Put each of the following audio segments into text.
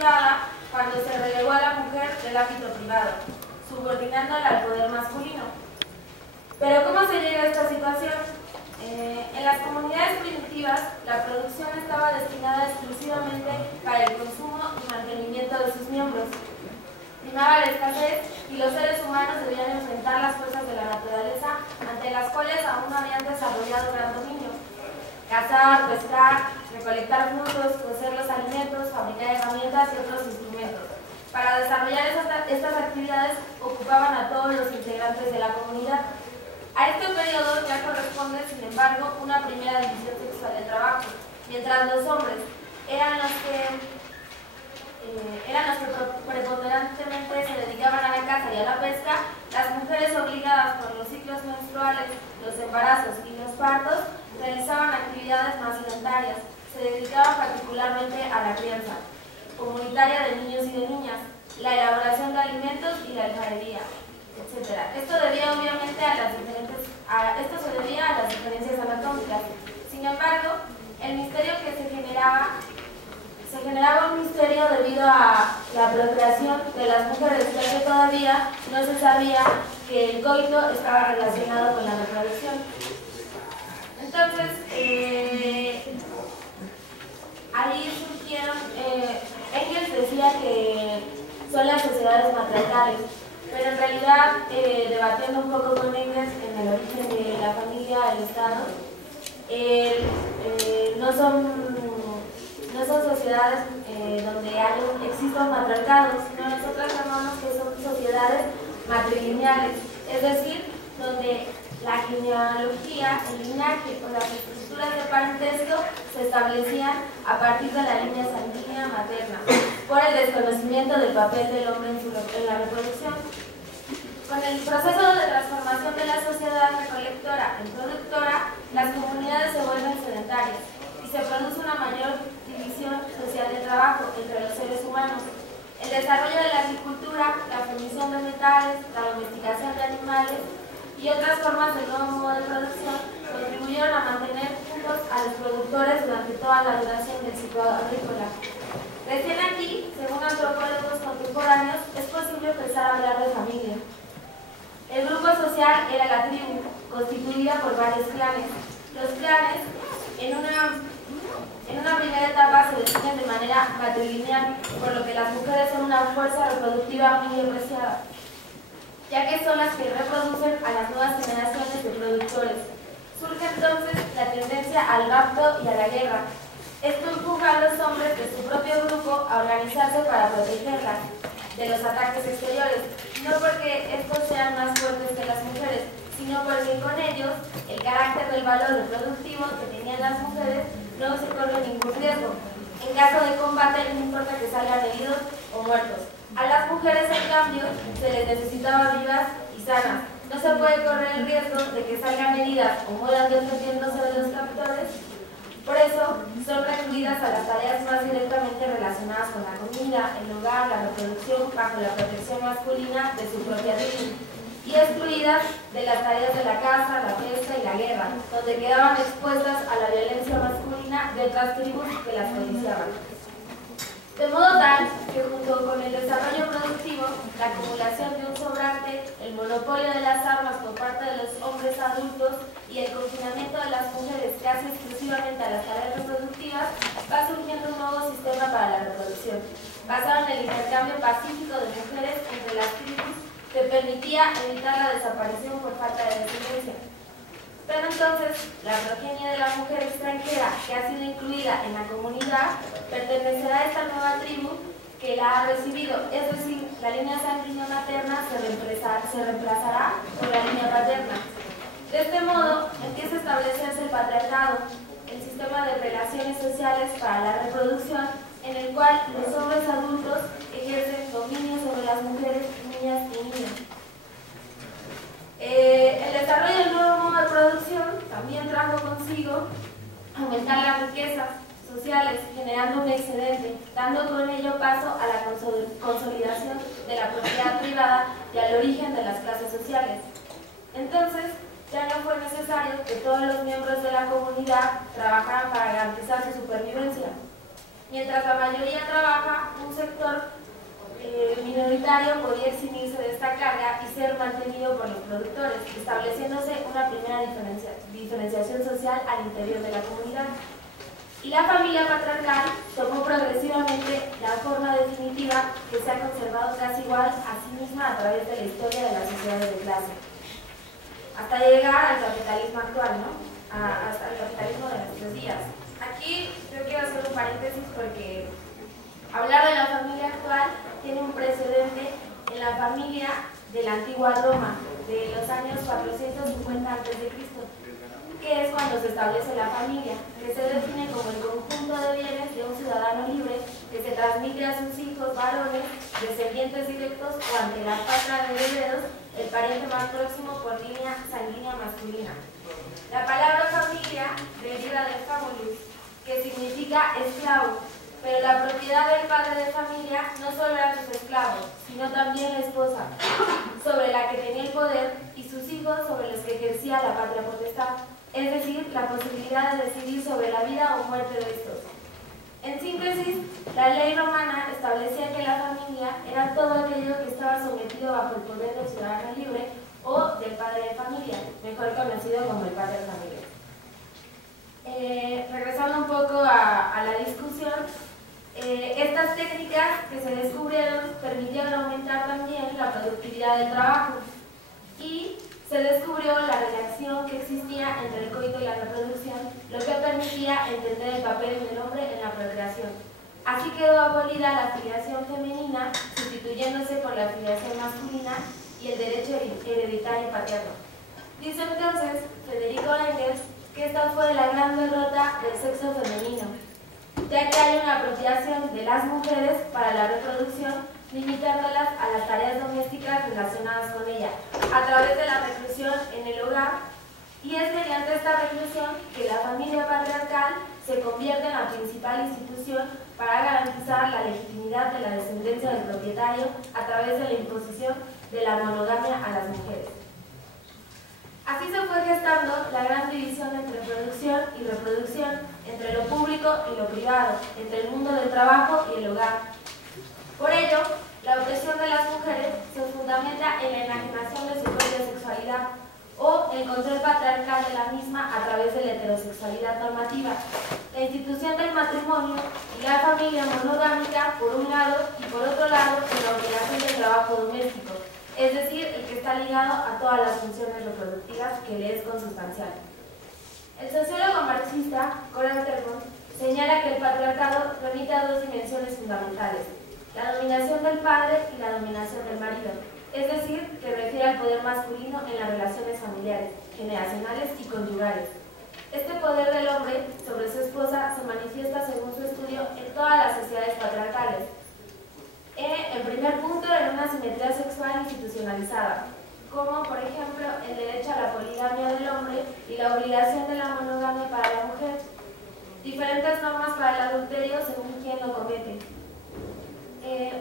privada cuando se relegó a la mujer del ámbito privado, subordinándola al poder masculino. Pero ¿cómo se llega a esta situación? En las comunidades primitivas, la producción estaba destinada exclusivamente para el consumo y mantenimiento de sus miembros. Primaba la escasez y los seres humanos debían enfrentar las fuerzas de la naturaleza ante las cuales aún no habían desarrollado gran dominio. Cazar, pescar, recolectar frutos, cocer los alimentos, fabricar herramientas y otros instrumentos. Para desarrollar estas actividades ocupaban a todos los integrantes de la comunidad. A este periodo ya corresponde, sin embargo, una primera división sexual del trabajo. Mientras los hombres eran los que preponderantemente se dedicaban a la caza y a la pesca, las mujeres obligadas por los ciclos menstruales, los embarazos y los partos realizaban actividades más sedentarias. Se dedicaban particularmente a la crianza comunitaria de niños y de niñas, la elaboración de alimentos y la alfarería, etc. Esto se debía a las diferencias anatómicas. Sin embargo, el misterio que se generaba un misterio debido a la procreación de las mujeres, ya que todavía no se sabía que el coito estaba relacionado con la reproducción. Entonces, ahí surgieron, Engels decía que son las sociedades matriarcales, pero en realidad, debatiendo un poco con Engels en el origen de la familia, el Estado, no son sociedades donde exista un matriarcado, sino nosotros llamamos que son sociedades matrilineales, es decir, donde la genealogía, el linaje o las estructuras de parentesco se establecían a partir de la línea sanguínea materna, por el desconocimiento del papel del hombre en la reproducción. Con el proceso de transformación de la sociedad recolectora en productora, las comunidades se vuelven sedentarias y se produce una mayor división social de trabajo entre los seres humanos. El desarrollo de la agricultura, la fundición de metales, la domesticación de animales y otras formas del nuevo modo de producción contribuyeron a mantener juntos a los productores durante toda la duración del ciclo agrícola. Recién aquí, según antropólogos contemporáneos, es posible empezar a hablar de familia. El grupo social era la tribu, constituida por varios clanes. Los clanes, en una primera etapa, se definen de manera matrilineal, por lo que las mujeres son una fuerza reproductiva muy apreciada, ya que son las que reproducen a las nuevas generaciones de productores. Surge entonces la tendencia al rapto y a la guerra. Esto empuja a los hombres de su propio grupo a organizarse para protegerlas de los ataques exteriores, no porque estos sean más fuertes que las mujeres, sino porque con ellos el carácter del valor reproductivo que tenían las mujeres no se corre ningún riesgo. En caso de combate no importa que salgan heridos o muertos. A las mujeres, en cambio, se les necesitaba vivas y sanas. No se puede correr el riesgo de que salgan heridas o mueran defendiéndose de los captores. Por eso, son recluidas a las tareas más directamente relacionadas con la comida, el hogar, la reproducción, bajo la protección masculina de su propia tribu, y excluidas de las tareas de la caza, la pesca y la guerra, donde quedaban expuestas a la violencia masculina de otras tribus que las codiciaban. De modo tal que junto con el desarrollo productivo, la acumulación de un sobrante, el monopolio de las armas por parte de los hombres adultos y el confinamiento de las mujeres casi exclusivamente a las tareas reproductivas, va surgiendo un nuevo sistema para la reproducción, basado en el intercambio pacífico de mujeres entre las tribus que permitía evitar la desaparición por falta de descendencia. Pero entonces, la progenie de la mujer extranjera que ha sido incluida en la comunidad pertenecerá a esta nueva tribu que la ha recibido, es decir, la línea sanguínea materna se reemplazará por la línea paterna. De este modo, empieza a establecerse el patriarcado, el sistema de relaciones sociales para la reproducción, en el cual los hombres adultos ejercen dominio sobre las mujeres, niñas y niños. El desarrollo del nuevo modo de producción también trajo consigo aumentar las riquezas sociales, generando un excedente, dando con ello paso a la consolidación de la propiedad privada y al origen de las clases sociales. Entonces, ya no fue necesario que todos los miembros de la comunidad trabajaran para garantizar su supervivencia. Mientras la mayoría trabaja, un propietario podía eximirse de esta carga y ser mantenido por los productores, estableciéndose una primera diferenciación social al interior de la comunidad. Y la familia patriarcal tomó progresivamente la forma definitiva que se ha conservado casi igual a sí misma a través de la historia de las sociedades de clase, hasta llegar al capitalismo actual, ¿no? Hasta el capitalismo de nuestros días. Aquí yo quiero hacer un paréntesis porque hablar de la familia actual tiene un precedente en la familia de la antigua Roma, de los años 450 a.C., que es cuando se establece la familia, que se define como el conjunto de bienes de un ciudadano libre que se transmite a sus hijos varones, descendientes directos o ante la patria de herederos, el pariente más próximo por línea sanguínea masculina. La palabra familia deriva del famulus, que significa esclavo, pero la propiedad del padre de familia no solo eran sus esclavos, sino también la esposa, sobre la que tenía el poder, y sus hijos sobre los que ejercía la patria potestad, es decir, la posibilidad de decidir sobre la vida o muerte de estos. En síntesis, la ley romana establecía que la familia era todo aquello que estaba sometido bajo el poder del ciudadano libre o del padre de familia, mejor conocido como el padre de familia. Regresando un poco a la discusión, estas técnicas que se descubrieron permitieron aumentar también la productividad del trabajo y se descubrió la relación que existía entre el coito y la reproducción, lo que permitía entender el papel del hombre en la procreación. Así quedó abolida la filiación femenina, sustituyéndose por la filiación masculina y el derecho hereditario paterno. Dice entonces Federico Engels que esta fue la gran derrota del sexo femenino, ya que hay una apropiación de las mujeres para la reproducción, limitándolas a las tareas domésticas relacionadas con ella, a través de la reclusión en el hogar, y es mediante esta reclusión que la familia patriarcal se convierte en la principal institución para garantizar la legitimidad de la descendencia del propietario a través de la imposición de la monogamia a las mujeres. Así se fue gestando la gran división entre producción y reproducción, entre lo público y lo privado, entre el mundo del trabajo y el hogar. Por ello, la opresión de las mujeres se fundamenta en la enajenación de su propia sexualidad o el control patriarcal de la misma a través de la heterosexualidad normativa, la institución del matrimonio y la familia monogámica por un lado y por otro lado en la obligación del trabajo doméstico, es decir, el que está ligado a todas las funciones reproductivas que le es consustancial. El sociólogo marxista Coran Termon señala que el patriarcado remite a dos dimensiones fundamentales: la dominación del padre y la dominación del marido, es decir, que refiere al poder masculino en las relaciones familiares, generacionales y conyugales. Este poder del hombre sobre su esposa se manifiesta, según su estudio, en todas las sociedades patriarcales. En primer punto, en una simetría sexual institucionalizada, como por ejemplo el derecho a la poligamia del hombre y la obligación de la monogamia para la mujer, diferentes normas para el adulterio según quien lo comete.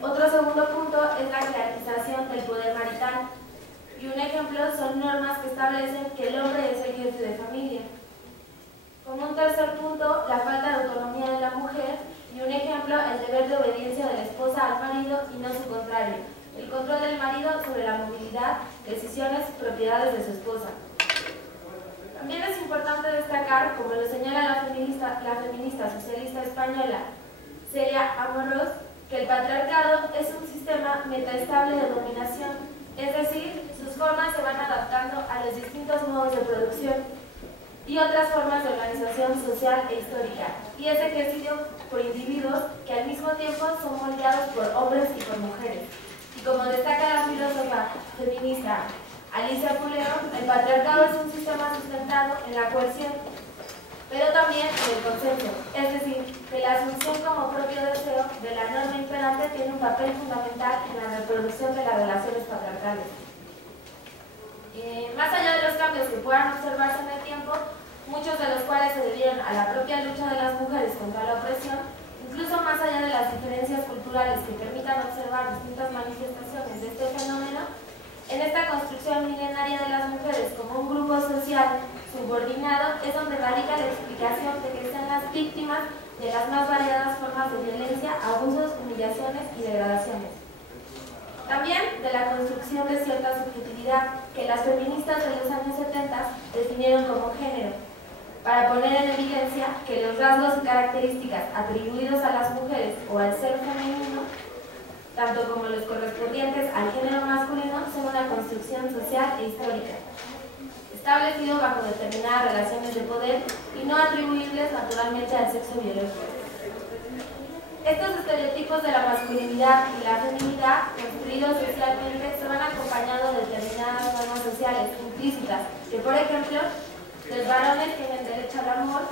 Otro segundo punto es la jerarquización del poder marital, y un ejemplo son normas que establecen que el hombre es el jefe de familia. Como un tercer punto, la falta de autonomía de la mujer, y un ejemplo, el deber de obediencia de la esposa al marido y no su contrario, el control del marido sobre la movilidad, decisiones, propiedades de su esposa. También es importante destacar, como lo señala la feminista socialista española Celia Amorós, que el patriarcado es un sistema metaestable de dominación, es decir, sus formas se van adaptando a los distintos modos de producción y otras formas de organización social e histórica, y es ejercido por individuos que al mismo tiempo son moldeados por hombres y por mujeres. Y como destaca la filósofa feminista Alicia Pulero, el patriarcado es un sistema sustentado en la coerción, pero también en el consenso, es decir, que la asunción como propio deseo de la norma imperante tiene un papel fundamental en la reproducción de las relaciones patriarcales. Más allá de los cambios que puedan observarse en el tiempo, muchos de los cuales se debieron a la propia lucha de las mujeres contra la opresión, incluso más allá de las diferencias culturales que permitan observar distintas manifestaciones de este fenómeno, en esta construcción milenaria de las mujeres como un grupo social subordinado es donde radica la explicación de que sean las víctimas de las más variadas formas de violencia, abusos, humillaciones y degradaciones. También de la construcción de cierta subjetividad que las feministas de los años 70 definieron como género, para poner en evidencia que los rasgos y características atribuidos a las mujeres o al ser femenino, tanto como los correspondientes al género masculino, son una construcción social e histórica, establecido bajo determinadas relaciones de poder y no atribuibles naturalmente al sexo biológico. Estos estereotipos de la masculinidad y la feminidad, construidos socialmente, se van acompañados de determinadas normas sociales implícitas, que por ejemplo, los varones tienen derecho al amor,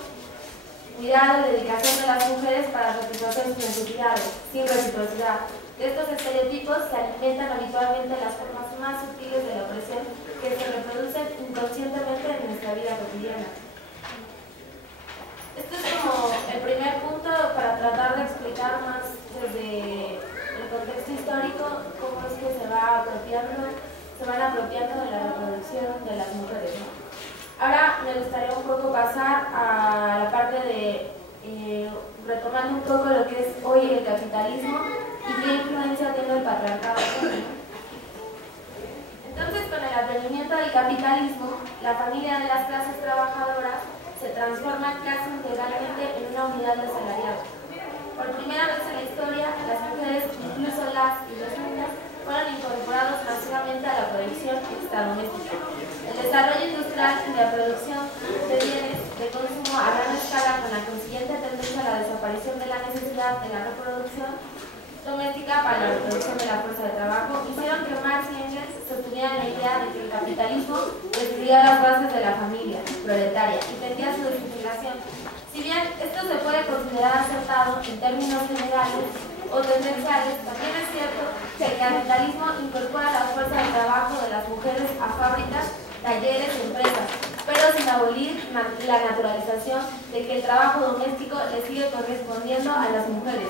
cuidado y dedicación de las mujeres para satisfacer sus necesidades, sin reciprocidad. De estos estereotipos se alimentan habitualmente las formas más sutiles de la opresión que se reproducen inconscientemente en nuestra vida cotidiana. Este es como el primer punto para tratar de explicar más desde el contexto histórico cómo es que se van apropiando de la reproducción de las mujeres, ¿no? Ahora me gustaría un poco pasar a la parte de retomando un poco lo que es hoy el capitalismo y qué influencia tiene el patriarcado. Entonces, con el advenimiento del capitalismo, la familia de las clases trabajadoras se transforma casi integralmente en una unidad de asalariados. Por primera vez en la historia, las mujeres, incluso las y los niños, fueron incorporados masivamente a la producción extradoméstica. El desarrollo industrial y la producción de bienes de consumo a gran escala, con la consiguiente tendencia a la desaparición de la necesidad de la reproducción doméstica para la reproducción de la fuerza de trabajo, hicieron que Marx y Engels sostuvieran la idea de que el capitalismo destruía las bases de la familia proletaria y tendía a su desintegración. Si bien esto se puede considerar acertado en términos generales o tendenciales, también es cierto que el capitalismo incorpora la fuerza de trabajo de las mujeres a fábricas, talleres y empresas, pero sin abolir la naturalización de que el trabajo doméstico le sigue correspondiendo a las mujeres,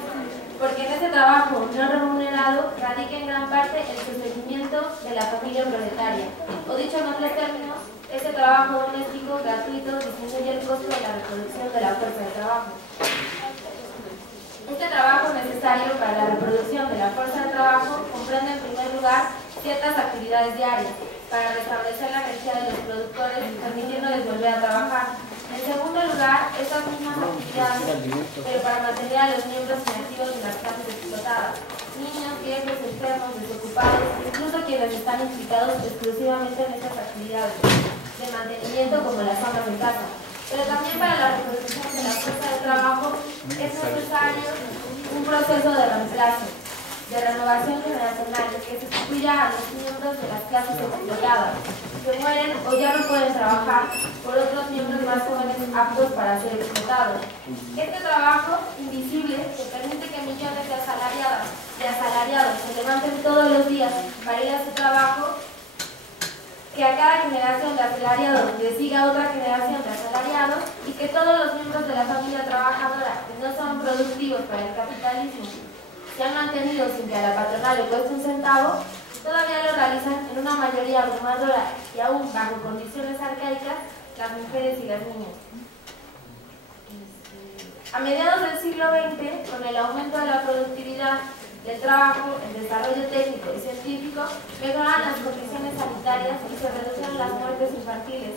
porque en ese trabajo no remunerado radica en gran parte el sostenimiento de la familia proletaria, o dicho en otros términos, ese trabajo doméstico gratuito disminuye el costo de la reproducción de la fuerza de trabajo. Este trabajo necesario para la reproducción de la fuerza de trabajo comprende en primer lugar ciertas actividades diarias para restablecer la energía de los productores, permitiéndoles volver a trabajar. En segundo lugar, estas mismas actividades, pero para mantener a los miembros inactivos de las clases explotadas, niños, viejos, enfermos, desocupados, incluso quienes están implicados exclusivamente en estas actividades de mantenimiento como las amas en casa. Pero también para la reproducción de la fuerza de trabajo es necesario un proceso de reemplazo, de renovación generacional, que sustituya a los miembros de las clases explotadas, que mueren o ya no pueden trabajar, por otros miembros más jóvenes aptos para ser explotados. Este trabajo invisible que permite que millones de asalariados se levanten todos los días para ir a su trabajo, que a cada generación de asalariados le siga otra generación de asalariados y que todos los miembros de la familia trabajadora que no son productivos para el capitalismo se han mantenido sin que a la patronal le cueste un centavo, todavía lo realizan en una mayoría abrumadora y aún bajo condiciones arcaicas las mujeres y las niñas. A mediados del siglo XX, con el aumento de la productividad del trabajo, el desarrollo técnico y científico, mejoraron las condiciones sanitarias y se redujeron las muertes infantiles,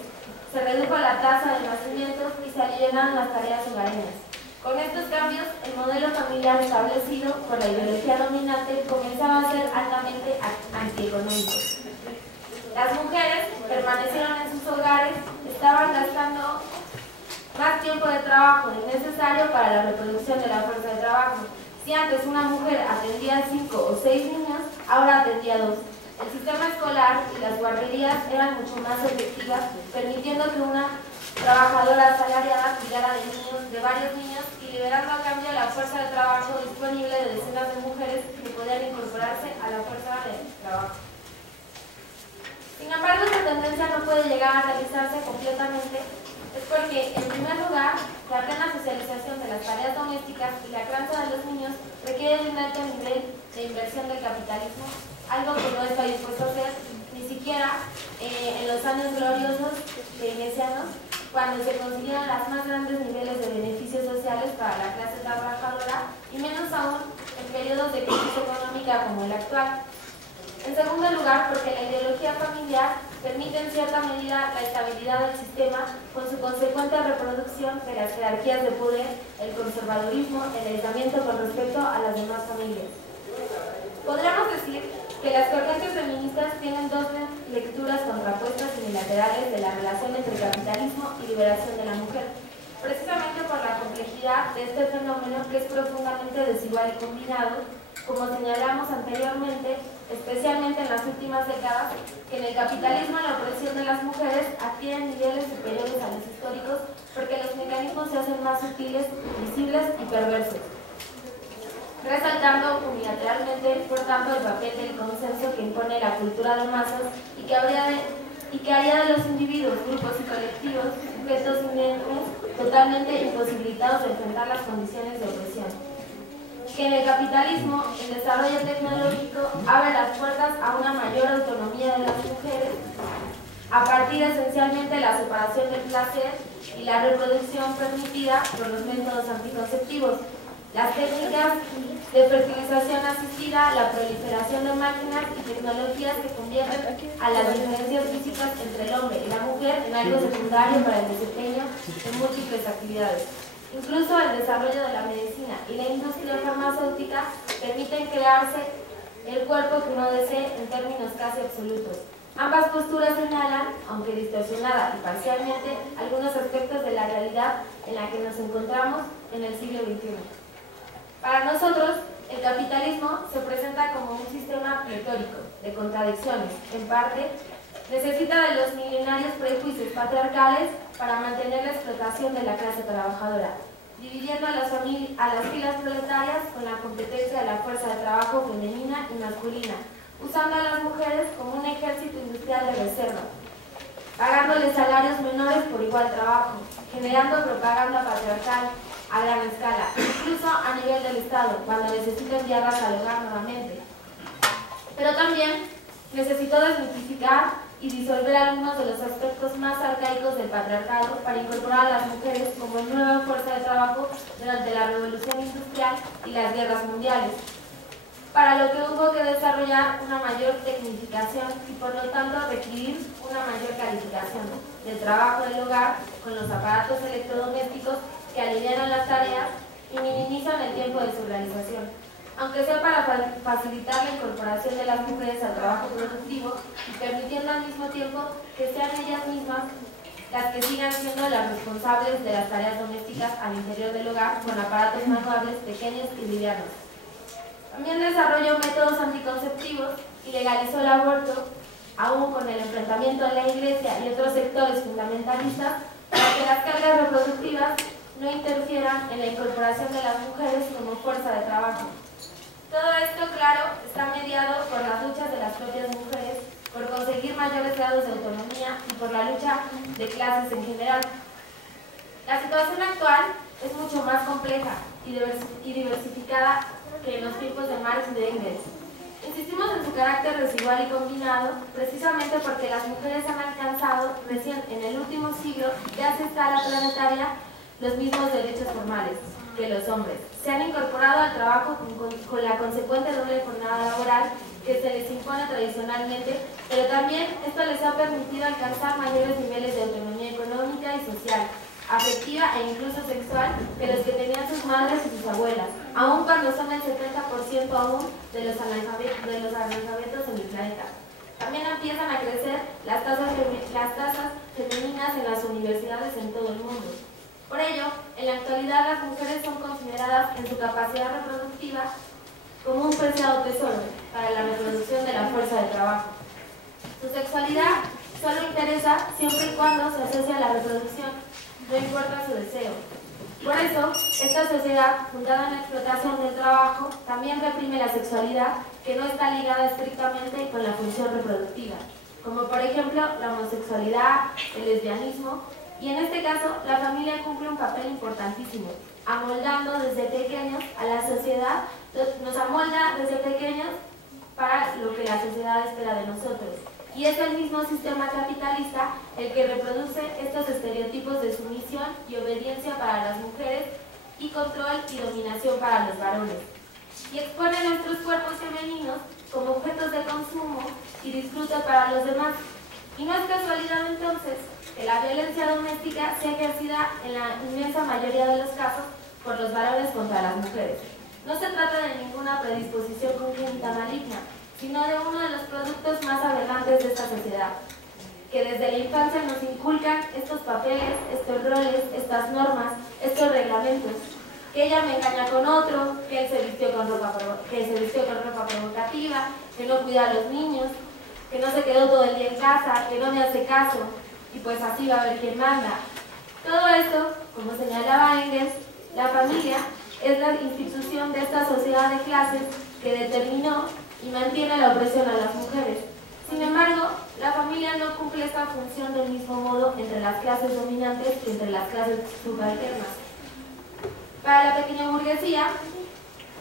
se redujo la tasa de nacimientos y se aliviaron las tareas hogareñas. Con estos cambios, el modelo familiar establecido por la ideología dominante comenzaba a ser altamente antieconómico. Las mujeres permanecieron en sus hogares, estaban gastando más tiempo de trabajo del necesario para la reproducción de la fuerza de trabajo. Si antes una mujer atendía a 5 o 6 niños, ahora atendía a 2. El sistema escolar y las guarderías eran mucho más efectivas, permitiendo que una trabajadora asalariada cuidara de varios niños y liberando a cambio la fuerza de trabajo disponible de decenas de mujeres que podían incorporarse a la fuerza de trabajo. Sin embargo, esta tendencia no puede llegar a realizarse completamente, es porque, en primer lugar, la plena socialización de las tareas domésticas y la crianza de los niños requiere de un alto nivel de inversión del capitalismo, algo que no está dispuesto a hacer ni siquiera en los años gloriosos keynesianos, cuando se consiguieron los más grandes niveles de beneficios sociales para la clase trabajadora y menos aún en periodos de crisis económica como el actual. En segundo lugar, porque la ideología familiar permite en cierta medida la estabilidad del sistema con su consecuente reproducción de las jerarquías de poder, el conservadurismo, el aislamiento con respecto a las demás familias. Podríamos decir que las corrientes feministas tienen dos lecturas contrapuestas y unilaterales de la relación entre capitalismo y liberación de la mujer, precisamente por la complejidad de este fenómeno que es profundamente desigual y combinado, como señalamos anteriormente, especialmente en las últimas décadas, que en el capitalismo la opresión de las mujeres adquiere niveles superiores a los históricos porque los mecanismos se hacen más sutiles, visibles y perversos, resaltando unilateralmente, por tanto, el papel del consenso que impone la cultura de masas y que haría de los individuos, grupos y colectivos sujetos inherentes totalmente imposibilitados de enfrentar las condiciones de opresión. Que en el capitalismo, el desarrollo tecnológico abre las puertas a una mayor autonomía de las mujeres a partir esencialmente de la separación del placer y la reproducción permitida por los métodos anticonceptivos, las técnicas de fertilización asistida, la proliferación de máquinas y tecnologías que convierten a las diferencias físicas entre el hombre y la mujer en algo secundario para el desempeño de múltiples actividades. Incluso el desarrollo de la medicina y la industria farmacéutica permiten crearse el cuerpo que uno desee en términos casi absolutos. Ambas posturas señalan, aunque distorsionada y parcialmente, algunos aspectos de la realidad en la que nos encontramos en el siglo XXI. Para nosotros, el capitalismo se presenta como un sistema pletórico de contradicciones. En parte, necesita de los milenarios prejuicios patriarcales para mantener la explotación de la clase trabajadora, dividiendo a las filas proletarias con la competencia de la fuerza de trabajo femenina y masculina, usando a las mujeres como un ejército industrial de reserva, pagándoles salarios menores por igual trabajo, generando propaganda patriarcal a gran escala, incluso a nivel del Estado, cuando necesita enviarlas al hogar nuevamente. Pero también necesitó desmitificar y disolver algunos de los aspectos más arcaicos del patriarcado para incorporar a las mujeres como nueva fuerza de trabajo durante la revolución industrial y las guerras mundiales, para lo que hubo que desarrollar una mayor tecnificación y por lo tanto requerir una mayor calificación del trabajo del hogar con los aparatos electrodomésticos que alivianan las tareas y minimizan el tiempo de su realización, aunque sea para facilitar la incorporación de las mujeres al trabajo productivo y permitiendo al mismo tiempo que sean ellas mismas las que sigan siendo las responsables de las tareas domésticas al interior del hogar con aparatos manuables pequeños y livianos. También desarrolló métodos anticonceptivos y legalizó el aborto, aún con el enfrentamiento de la Iglesia y otros sectores fundamentalistas, para que las cargas reproductivas no interfieran en la incorporación de las mujeres como fuerza de trabajo. Todo esto, claro, está mediado por las luchas de las propias mujeres, por conseguir mayores grados de autonomía y por la lucha de clases en general. La situación actual es mucho más compleja y diversificada que en los tiempos de Marx y de Engels. Insistimos en su carácter residual y combinado, precisamente porque las mujeres han alcanzado recién en el último siglo, ya a escala planetaria, los mismos derechos formales que los hombres. Se han incorporado al trabajo con la consecuente doble jornada laboral que se les impone tradicionalmente, pero también esto les ha permitido alcanzar mayores niveles de autonomía económica y social, afectiva e incluso sexual que los que tenían sus madres y sus abuelas, aun cuando son el 70% aún de los analfabetos en el planeta. También empiezan a crecer las tasas femeninas en las universidades en todo el mundo. Por ello, en la actualidad las mujeres son consideradas en su capacidad reproductiva como un preciado tesoro para la reproducción de la fuerza de trabajo. Su sexualidad solo interesa siempre y cuando se asocia a la reproducción, no importa su deseo. Por eso, esta sociedad, fundada en la explotación del trabajo, también reprime la sexualidad que no está ligada estrictamente con la función reproductiva, como por ejemplo la homosexualidad, el lesbianismo, y en este caso la familia cumple un papel importantísimo, amoldando desde pequeños a la sociedad, nos amolda desde pequeños para lo que la sociedad espera de nosotros. Y es el mismo sistema capitalista el que reproduce estos estereotipos de sumisión y obediencia para las mujeres y control y dominación para los varones. Y expone nuestros cuerpos femeninos como objetos de consumo disfrute para los demás. Y no es casualidad entonces que la violencia doméstica sea ejercida en la inmensa mayoría de los casos por los varones contra las mujeres. No se trata de ninguna predisposición congénita maligna, sino de uno de los productos más aberrantes de esta sociedad, que desde la infancia nos inculcan estos papeles, estos roles, estas normas, estos reglamentos, que ella me engaña con otro, que él se vistió con ropa provocativa, que no cuida a los niños, que no se quedó todo el día en casa, que no me hace caso, y pues así va a ver quién manda. Todo esto, como señalaba Engels, la familia es la institución de esta sociedad de clases que determinó y mantiene la opresión a las mujeres. Sin embargo, la familia no cumple esta función del mismo modo entre las clases dominantes que entre las clases subalternas. Para la pequeña burguesía,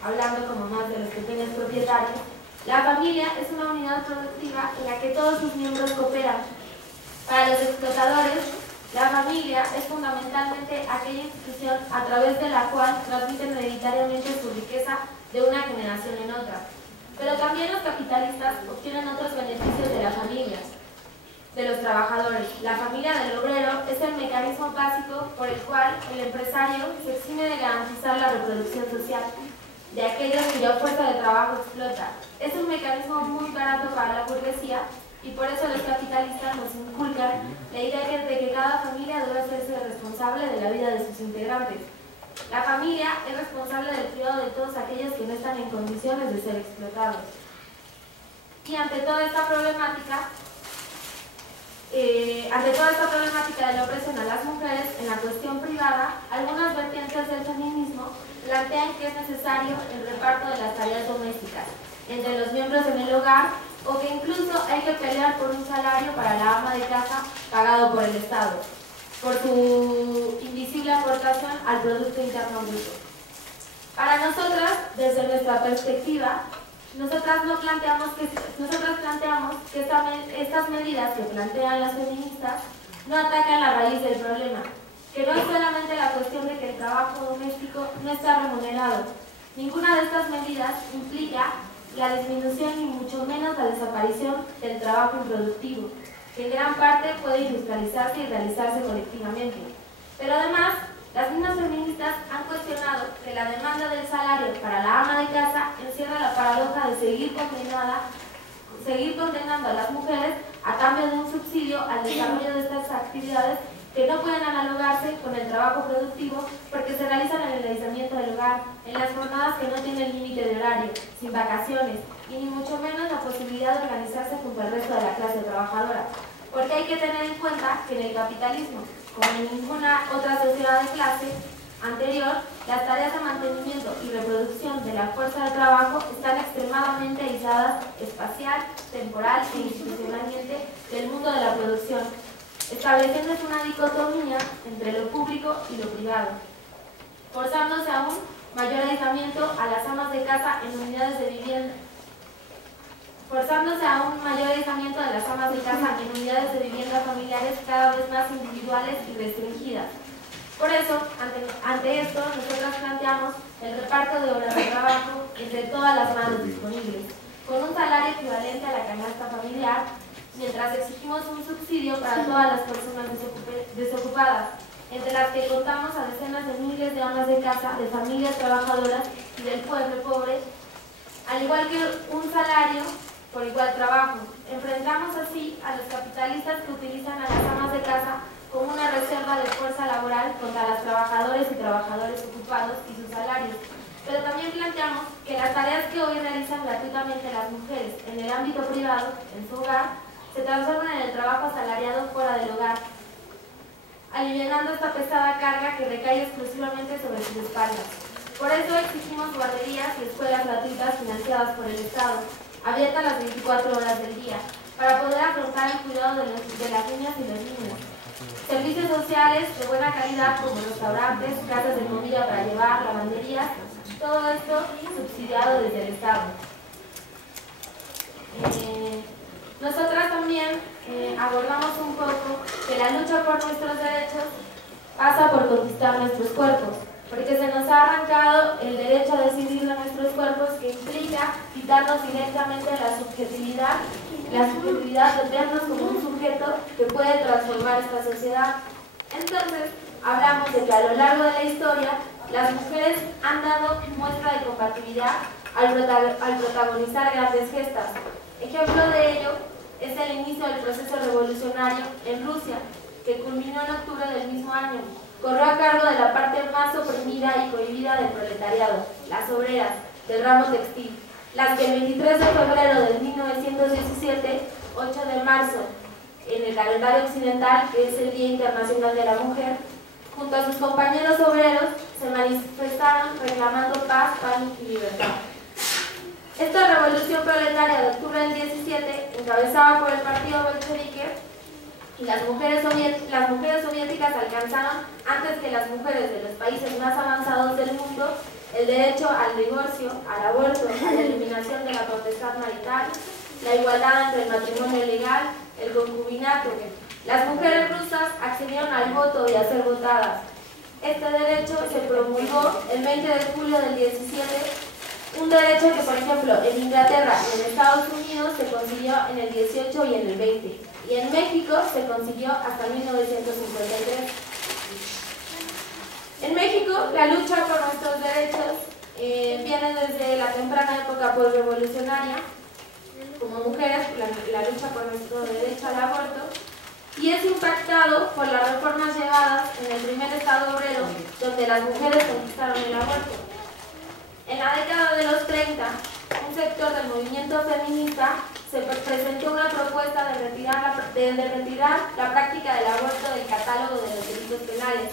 hablando como más de los pequeños propietarios, la familia es una unidad productiva en la que todos sus miembros cooperan. Para los explotadores, la familia es fundamentalmente aquella institución a través de la cual transmiten hereditariamente su riqueza de una generación en otra. Pero también los capitalistas obtienen otros beneficios de la familia, de los trabajadores. La familia del obrero es el mecanismo básico por el cual el empresario se exime de garantizar la reproducción social de aquellos cuya fuerza de trabajo explota. Es un mecanismo muy barato para la burguesía y por eso los capitalistas nos inculcan la idea de que cada familia debe hacerse responsable de la vida de sus integrantes. La familia es responsable del cuidado de todos aquellos que no están en condiciones de ser explotados. Y ante toda esta problemática de la opresión a las mujeres en la cuestión privada, algunas vertientes del feminismo plantean que es necesario el reparto de las tareas domésticas entre los miembros en el hogar o que incluso hay que pelear por un salario para la ama de casa pagado por el Estado, por su invisible aportación al Producto Interno Bruto. Para nosotras, desde nuestra perspectiva, nosotras planteamos que estas medidas que plantean las feministas no atacan la raíz del problema, que no es solamente la cuestión de que el trabajo doméstico no está remunerado. Ninguna de estas medidas implica la disminución ni mucho menos la desaparición del trabajo improductivo, que en gran parte puede industrializarse y realizarse colectivamente. Pero además, las mismas feministas han cuestionado que la demanda del salario para la ama de casa encierra la paradoja de seguir condenando a las mujeres a cambio de un subsidio al desarrollo de estas actividades que no pueden analogarse con el trabajo productivo porque se realizan en el aislamiento del hogar, en las jornadas que no tienen límite de horario, sin vacaciones, y ni mucho menos la posibilidad de organizarse junto al resto de la clase trabajadora. Porque hay que tener en cuenta que en el capitalismo, como en ninguna otra sociedad de clase anterior, las tareas de mantenimiento y reproducción de la fuerza de trabajo están extremadamente aisladas espacial, temporal e institucionalmente del mundo de la producción, estableciéndose una dicotomía entre lo público y lo privado, forzándose a un mayor aislamiento a las amas de casa en unidades de vivienda, familiares cada vez más individuales y restringidas. Por eso, ante esto, nosotras planteamos el reparto de horas de trabajo entre todas las manos disponibles, con un salario equivalente a la canasta familiar, mientras exigimos un subsidio para todas las personas desocupadas, entre las que contamos a decenas de miles de amas de casa, de familias trabajadoras y del pueblo pobre, al igual que un salario por igual trabajo. Enfrentamos así a los capitalistas que utilizan a las amas de casa como una reserva de fuerza laboral contra los trabajadores y trabajadoras ocupados y sus salarios. Pero también planteamos que las tareas que hoy realizan gratuitamente las mujeres en el ámbito privado, en su hogar, se transforman en el trabajo asalariado fuera del hogar, alivianando esta pesada carga que recae exclusivamente sobre sus espaldas. Por eso exigimos guarderías y escuelas gratuitas financiadas por el Estado, abiertas las 24 horas del día, para poder afrontar el cuidado de las niñas y los niños. Servicios sociales de buena calidad como restaurantes, casas de comida para llevar, lavanderías, todo esto subsidiado desde el Estado. Nosotras también abordamos un poco que la lucha por nuestros derechos pasa por conquistar nuestros cuerpos, porque se nos ha arrancado el derecho a decidir de nuestros cuerpos, que implica y quitarnos directamente la subjetividad de vernos como un sujeto que puede transformar esta sociedad. Entonces, hablamos de que a lo largo de la historia, las mujeres han dado muestra de compatibilidad al protagonizar grandes gestas. Ejemplo de ello es el inicio del proceso revolucionario en Rusia, que culminó en octubre del mismo año. Corrió a cargo de la parte más oprimida y cohibida del proletariado, las obreras del ramo textil, las que el 23 de febrero de 1917, 8 de marzo, en el calendario occidental, que es el Día Internacional de la Mujer, junto a sus compañeros obreros, se manifestaron reclamando paz, pan y libertad. Esta revolución proletaria de octubre del 17, encabezada por el partido bolchevique, y las mujeres soviéticas alcanzaron, antes que las mujeres de los países más avanzados del mundo, el derecho al divorcio, al aborto, a la eliminación de la potestad marital, la igualdad entre el matrimonio legal, el concubinato. Las mujeres rusas accedieron al voto y a ser votadas. Este derecho se promulgó el 20 de julio del 17, un derecho que, por ejemplo, en Inglaterra y en Estados Unidos se consiguió en el 18 y en el 20, y en México se consiguió hasta 1953. En México, la lucha por nuestros derechos viene desde la temprana época postrevolucionaria, como mujeres, la lucha por nuestro derecho al aborto, y es impactado por las reformas llevadas en el primer estado obrero, donde las mujeres conquistaron el aborto. En la década de los 30, un sector del movimiento feminista se presentó una propuesta de retirar la práctica del aborto del catálogo de los delitos penales.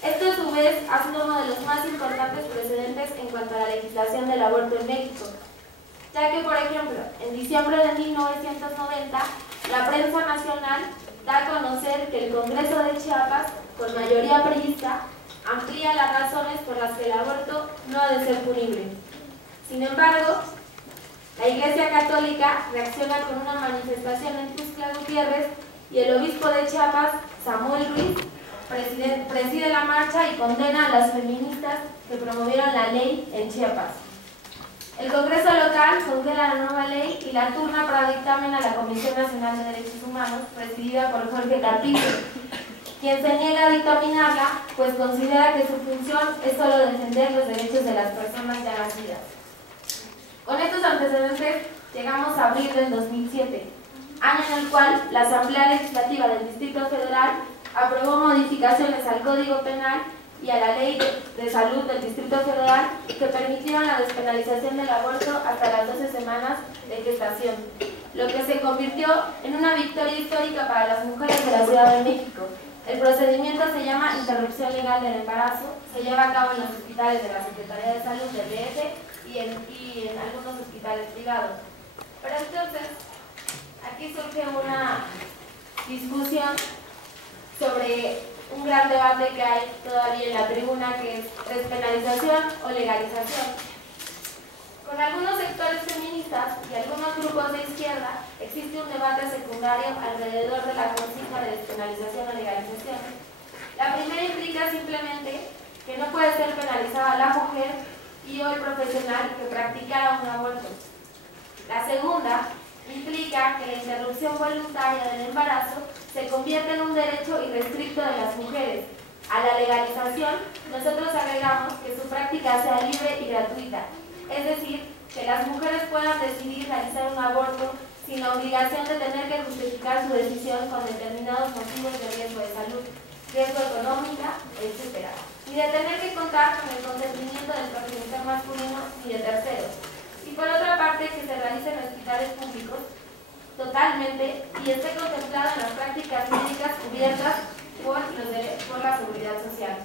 Esto, a su vez, ha sido uno de los más importantes precedentes en cuanto a la legislación del aborto en México, ya que, por ejemplo, en diciembre de 1990, la prensa nacional da a conocer que el Congreso de Chiapas, con mayoría priista, amplía las razones por las que el aborto no ha de ser punible. Sin embargo, la Iglesia Católica reacciona con una manifestación en Tuxtla Gutiérrez y el obispo de Chiapas, Samuel Ruiz, preside la marcha y condena a las feministas que promovieron la ley en Chiapas. El Congreso local congela la nueva ley y la turna para dictamen a la Comisión Nacional de Derechos Humanos, presidida por Jorge Carpizo, quien se niega a dictaminarla, pues considera que su función es solo defender los derechos de las personas ya nacidas. Con estos antecedentes, llegamos a abril del 2007, año en el cual la Asamblea Legislativa del Distrito Federal aprobó modificaciones al Código Penal y a la Ley de Salud del Distrito Federal que permitieron la despenalización del aborto hasta las 12 semanas de gestación, lo que se convirtió en una victoria histórica para las mujeres de la Ciudad de México. El procedimiento se llama interrupción legal del embarazo, se lleva a cabo en los hospitales de la Secretaría de Salud del DF y en algunos hospitales privados. Pero entonces, aquí surge una discusión sobre un gran debate que hay todavía en la tribuna, que es despenalización o legalización. Con algunos sectores feministas y algunos grupos de izquierda existe un debate secundario alrededor de la consigna de despenalización o legalización. La primera implica simplemente que no puede ser penalizada la mujer y o el profesional que practicara un aborto. La segunda implica que la interrupción voluntaria del embarazo se convierte en un derecho irrestricto de las mujeres. A la legalización, nosotros agregamos que su práctica sea libre y gratuita, es decir, que las mujeres puedan decidir realizar un aborto sin la obligación de tener que justificar su decisión con determinados motivos de riesgo de salud, riesgo económica, etc., ni de tener que contar con el consentimiento del progenitor masculino ni de terceros. Y por otra parte, que se realice en hospitales públicos totalmente y esté contemplado en las prácticas médicas cubiertas por la seguridad social.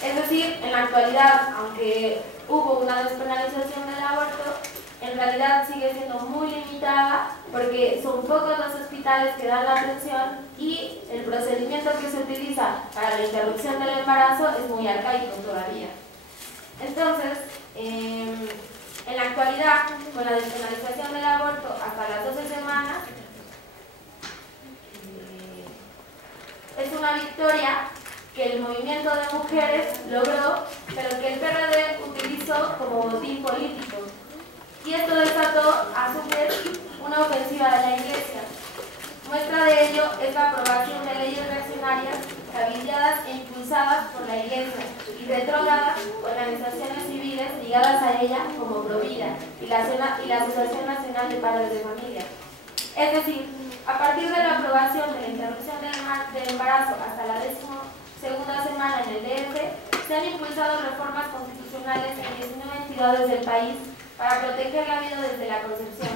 Es decir, en la actualidad, aunque hubo una despenalización del aborto, en realidad sigue siendo muy limitada porque son pocos los hospitales que dan la atención y el procedimiento que se utiliza para la interrupción del embarazo es muy arcaico todavía. Entonces, en la actualidad, con la despenalización del aborto hasta las 12 semanas, es una victoria que el movimiento de mujeres logró, pero que el PRD utilizó como botín político. y esto desató a su vez una ofensiva de la Iglesia. Muestra de ello es la aprobación de leyes reaccionarias cabildeadas e impulsadas por la Iglesia y retrógradas organizaciones civiles ligadas a ella como Provida y la Asociación Nacional de Padres de Familia. Es decir, a partir de la aprobación de la interrupción del embarazo hasta la 12ª semana en el DF, se han impulsado reformas constitucionales en 19 entidades del país para proteger la vida desde la concepción,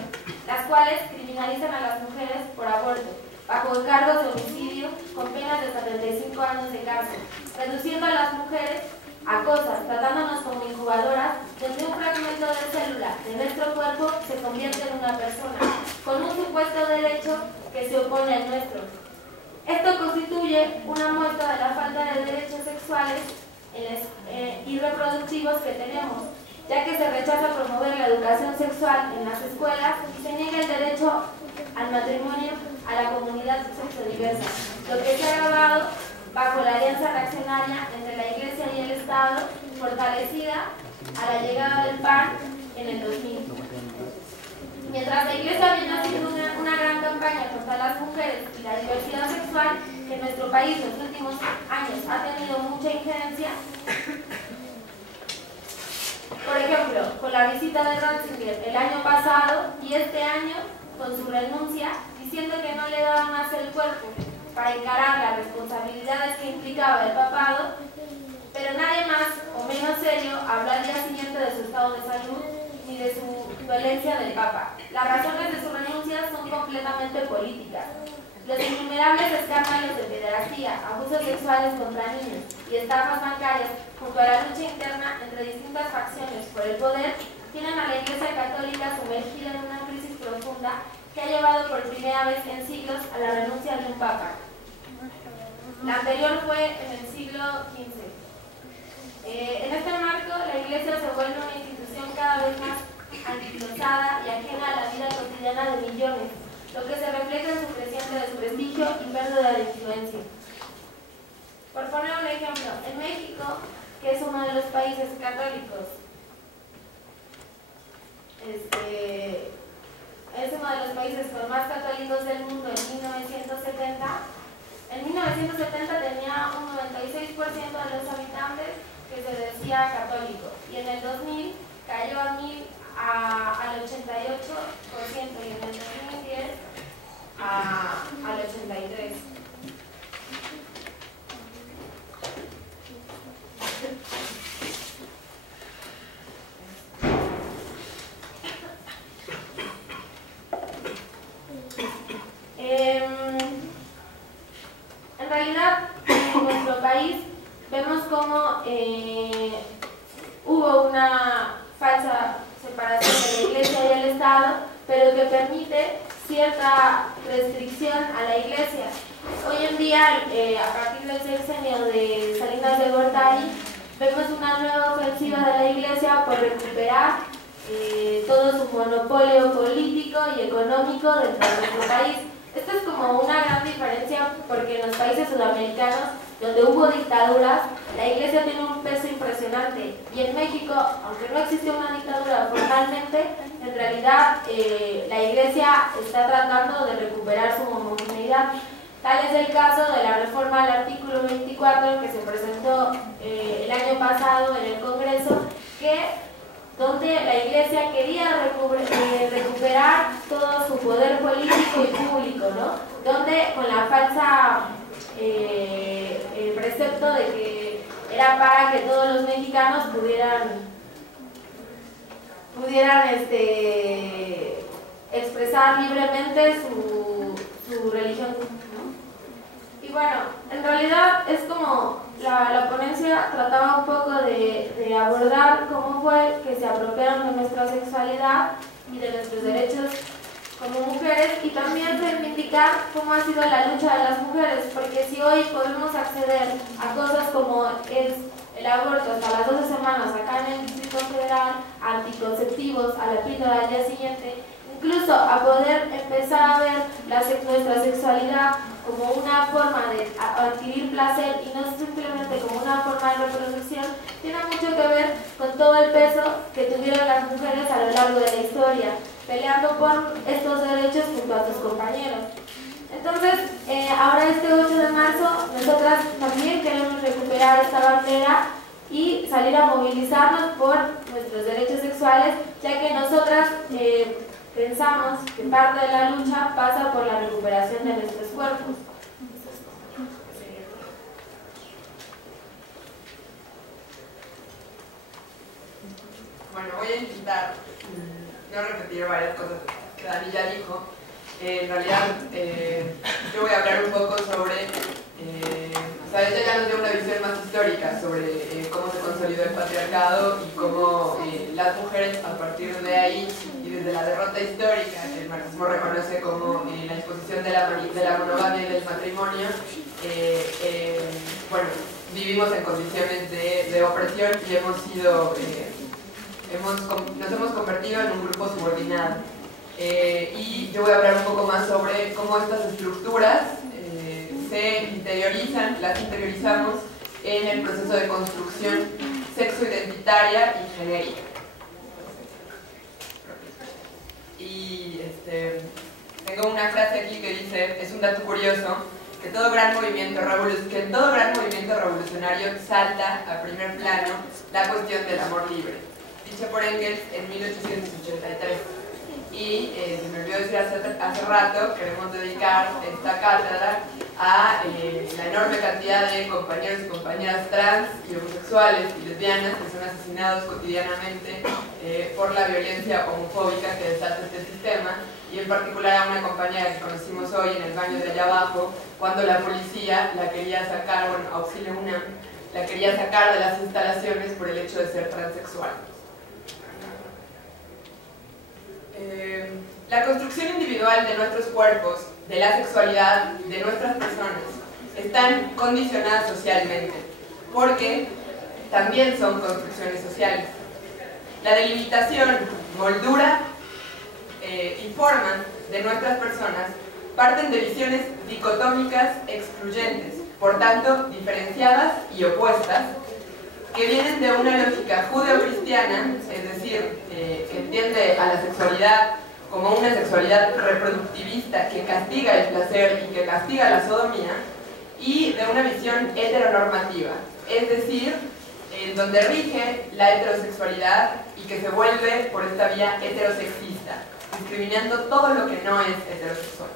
las cuales criminalizan a las mujeres por aborto, bajo cargos de homicidio con penas de hasta 35 años de cárcel, reduciendo a las mujeres a cosas, tratándonos como incubadoras, donde un fragmento de célula de nuestro cuerpo se convierte en una persona, con un supuesto derecho que se opone al nuestro. Esto constituye una muestra de la falta de derechos sexuales y reproductivos que tenemos, ya que se rechaza promover la educación sexual en las escuelas y se niega el derecho al matrimonio a la comunidad sexodiversa, lo que se ha grabado bajo la alianza reaccionaria entre la Iglesia y el Estado, fortalecida a la llegada del PAN en el 2000. Mientras la Iglesia viene haciendo una gran campaña contra las mujeres y la diversidad sexual, que en nuestro país en los últimos años ha tenido mucha injerencia, por ejemplo, con la visita de Ratzinger el año pasado y este año con su renuncia, diciendo que no le daba más el cuerpo para encarar las responsabilidades que implicaba el papado, pero nadie más o menos serio habló al día siguiente de su estado de salud ni de su dolencia del Papa. Las razones de su renuncia son completamente políticas. Los innumerables escándalos de pederastía, abusos sexuales contra niños y estafas bancarias, junto a la lucha interna entre distintas facciones por el poder, tienen a la Iglesia Católica sumergida en una crisis profunda que ha llevado por primera vez en siglos a la renuncia de un Papa. La anterior fue en el siglo XV. En este marco, la Iglesia se vuelve una institución cada vez más anquilosada y ajena a la vida cotidiana de millones, lo que se refleja en su creciente desprestigio y pérdida de influencia. Por poner un ejemplo, en México, que es uno de los países católicos, es uno de los países con más católicos del mundo en 1970. En 1970 tenía un 96% de los habitantes que se decía católico y en el 2000 cayó al 88% y en el 2010 al 83%. En realidad, en nuestro país vemos cómo hubo una falsa separación de la Iglesia y el Estado, pero que permite cierta restricción a la Iglesia. Hoy en día, a partir del sexenio de Salinas de Gortari, vemos una nueva ofensiva de la Iglesia por recuperar todo su monopolio político y económico dentro de nuestro país. Esto es como una gran diferencia porque en los países sudamericanos, donde hubo dictaduras, la Iglesia tiene un peso impresionante. Y en México, aunque no existió una dictadura formalmente, en realidad la Iglesia está tratando de recuperar su homogeneidad. Tal es el caso de la reforma al artículo 24 que se presentó el año pasado en el Congreso, donde la Iglesia quería recuperar todo su poder político y público, ¿no? Donde con la falsa precepto de que era para que todos los mexicanos pudieran expresar libremente su religión, ¿no? Y bueno, en realidad es como la ponencia trataba un poco de abordar cómo fue que se apropiaron de nuestra sexualidad y de nuestros derechos como mujeres, y también reivindicar cómo ha sido la lucha de las mujeres, porque si hoy podemos acceder a cosas como es el aborto hasta las 12 semanas acá en el Distrito Federal, anticonceptivos, a la píldora al día siguiente, incluso a poder empezar a ver nuestra sexualidad como una forma de adquirir placer y no simplemente como una forma de reproducción, tiene mucho que ver con todo el peso que tuvieron las mujeres a lo largo de la historia, peleando por estos derechos junto a sus compañeros. Entonces, ahora este 8 de marzo, nosotras también queremos recuperar esta bandera y salir a movilizarnos por nuestros derechos sexuales, ya que nosotras pensamos que parte de la lucha pasa por la recuperación de nuestros cuerpos. Bueno, voy a intentar no repetir varias cosas que Dani ya dijo. En realidad, yo voy a hablar un poco sobre, ella ya nos dio una visión más histórica sobre cómo se consolidó el patriarcado y cómo las mujeres, a partir de ahí y desde la derrota histórica que el marxismo reconoce como la imposición de la monogamia y del matrimonio, bueno, vivimos en condiciones de opresión y nos hemos convertido en un grupo subordinado. Y yo voy a hablar un poco más sobre cómo estas estructuras las interiorizamos en el proceso de construcción sexoidentitaria y genérica. Y tengo una frase aquí que dice, es un dato curioso, que en todo gran movimiento revolucionario salta a primer plano la cuestión del amor libre, dicha por Engels en 1883. Y se me olvidó decir hace rato, queremos dedicar esta cátedra a la enorme cantidad de compañeros y compañeras trans y homosexuales y lesbianas que son asesinados cotidianamente por la violencia homofóbica que desata este sistema, y en particular a una compañera que conocimos hoy en el baño de allá abajo, cuando la policía la quería sacar, bueno, Auxilio UNAM, la quería sacar de las instalaciones por el hecho de ser transexual. La construcción individual de nuestros cuerpos, de la sexualidad de nuestras personas, están condicionadas socialmente, porque también son construcciones sociales. La delimitación, moldura y forma de nuestras personas parten de visiones dicotómicas excluyentes, por tanto diferenciadas y opuestas, que vienen de una lógica judeocristiana, es decir, que entiende a la sexualidad como una sexualidad reproductivista que castiga el placer y que castiga la sodomía, y de una visión heteronormativa, es decir, en donde rige la heterosexualidad y que se vuelve por esta vía heterosexista, discriminando todo lo que no es heterosexual.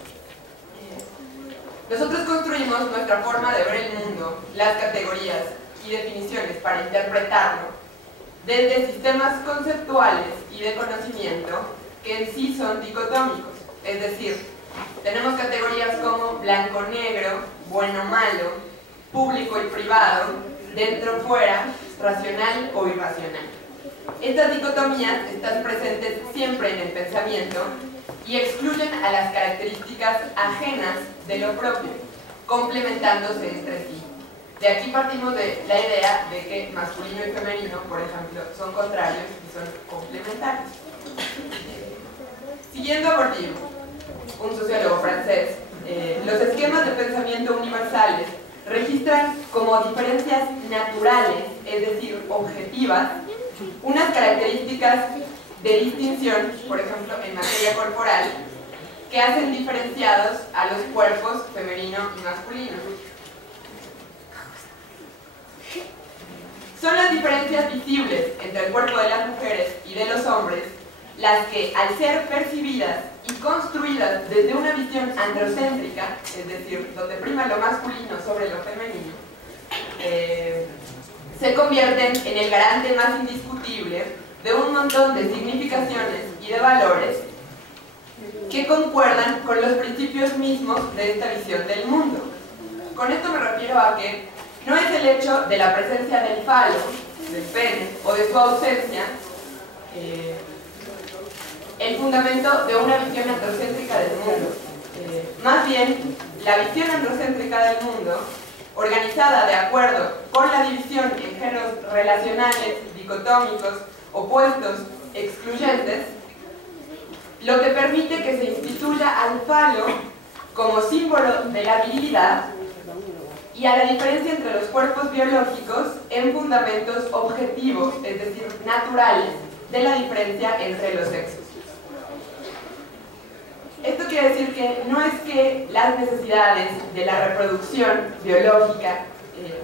Nosotros construimos nuestra forma de ver el mundo, las categorías y definiciones para interpretarlo desde sistemas conceptuales y de conocimiento que en sí son dicotómicos, es decir, tenemos categorías como blanco-negro, bueno-malo, público y privado, dentro-fuera, racional o irracional. Estas dicotomías están presentes siempre en el pensamiento y excluyen a las características ajenas de lo propio, complementándose entre sí. De aquí partimos de la idea de que masculino y femenino, por ejemplo, son contrarios y son complementarios. Siguiendo a Bourdieu, un sociólogo francés, los esquemas de pensamiento universales registran como diferencias naturales, es decir, objetivas, unas características de distinción, por ejemplo, en materia corporal, que hacen diferenciados a los cuerpos femenino y masculino. Son las diferencias visibles entre el cuerpo de las mujeres y de los hombres las que, al ser percibidas y construidas desde una visión androcéntrica, es decir, donde prima lo masculino sobre lo femenino, se convierten en el garante más indiscutible de un montón de significaciones y de valores que concuerdan con los principios mismos de esta visión del mundo. Con esto me refiero a que no es el hecho de la presencia del falo, del pene, o de su ausencia, el fundamento de una visión androcéntrica del mundo. Más bien, la visión androcéntrica del mundo, organizada de acuerdo con la división en géneros relacionales, dicotómicos, opuestos, excluyentes, lo que permite que se instituya al falo como símbolo de la virilidad y a la diferencia entre los cuerpos biológicos en fundamentos objetivos, es decir, naturales, de la diferencia entre los sexos. Esto quiere decir que no es que las necesidades de la reproducción biológica